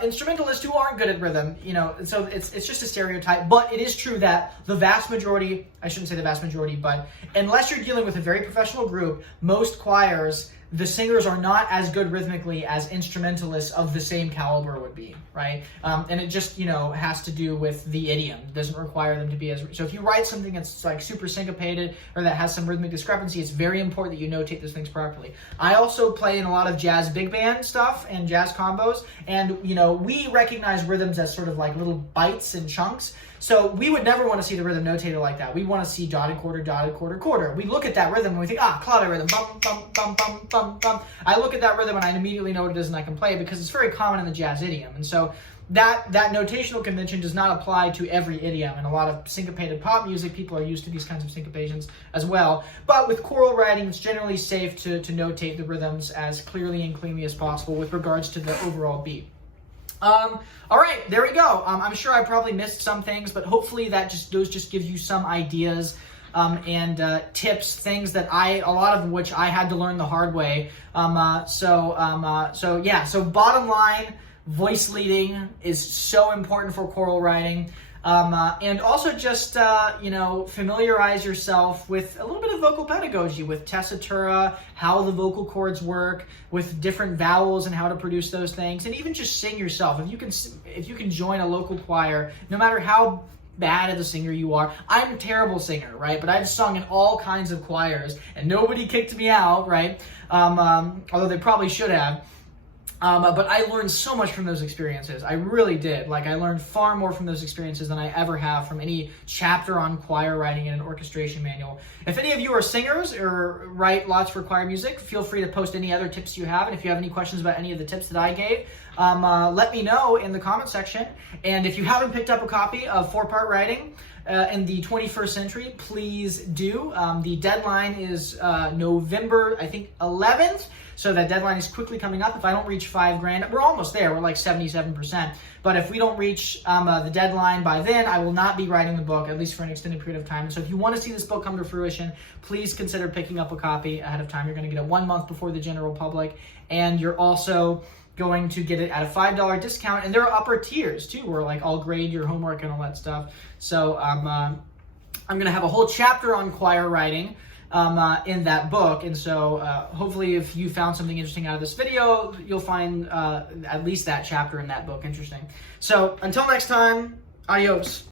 instrumentalists who aren't good at rhythm, so it's just a stereotype, but it is true that the vast majority, I shouldn't say the vast majority, but unless you're dealing with a very professional group, most choirs, the singers are not as good rhythmically as instrumentalists of the same caliber would be, right? And it just, has to do with the idiom. It doesn't require them to be so if you write something that's like super syncopated or that has some rhythmic discrepancy, it's very important that you notate those things properly. I also play in a lot of jazz big band stuff and jazz combos, and, we recognize rhythms as sort of like little bites and chunks. So we would never want to see the rhythm notated like that. We want to see dotted quarter, quarter. We look at that rhythm and we think, clave rhythm, bum, bum, bum, bum, bum, bum. I look at that rhythm and I immediately know what it is and I can play it because it's very common in the jazz idiom. And so that notational convention does not apply to every idiom. In a lot of syncopated pop music, people are used to these kinds of syncopations as well. But with choral writing, it's generally safe to notate the rhythms as clearly and cleanly as possible with regards to the overall beat. All right, there we go. I'm sure I probably missed some things, but hopefully those just gives you some ideas and tips, things that a lot of which I had to learn the hard way. So bottom line, voice leading is so important for choral writing. And also just, familiarize yourself with a little bit of vocal pedagogy, with tessitura, how the vocal cords work, with different vowels and how to produce those things, and even just sing yourself. If you can join a local choir, no matter how bad of a singer you are. I'm a terrible singer, right? But I've sung in all kinds of choirs, and nobody kicked me out, right? Although they probably should have. But I learned so much from those experiences. I really did. Like, I learned far more from those experiences than I ever have from any chapter on choir writing in an orchestration manual. If any of you are singers or write lots for choir music, feel free to post any other tips you have. And if you have any questions about any of the tips that I gave, let me know in the comment section. And if you haven't picked up a copy of 4-Part Writing in the 21st Century, please do. The deadline is November, I think, 11th. So that deadline is quickly coming up. If I don't reach $5,000, we're almost there. We're like 77%. But if we don't reach the deadline by then, I will not be writing the book, at least for an extended period of time. And so if you want to see this book come to fruition, please consider picking up a copy ahead of time. You're going to get it 1 month before the general public. And you're also going to get it at a $5 discount. And there are upper tiers too, where like I'll grade your homework and all that stuff. So I'm going to have a whole chapter on choir writing in that book. And so hopefully if you found something interesting out of this video, you'll find at least that chapter in that book interesting. So until next time, adios.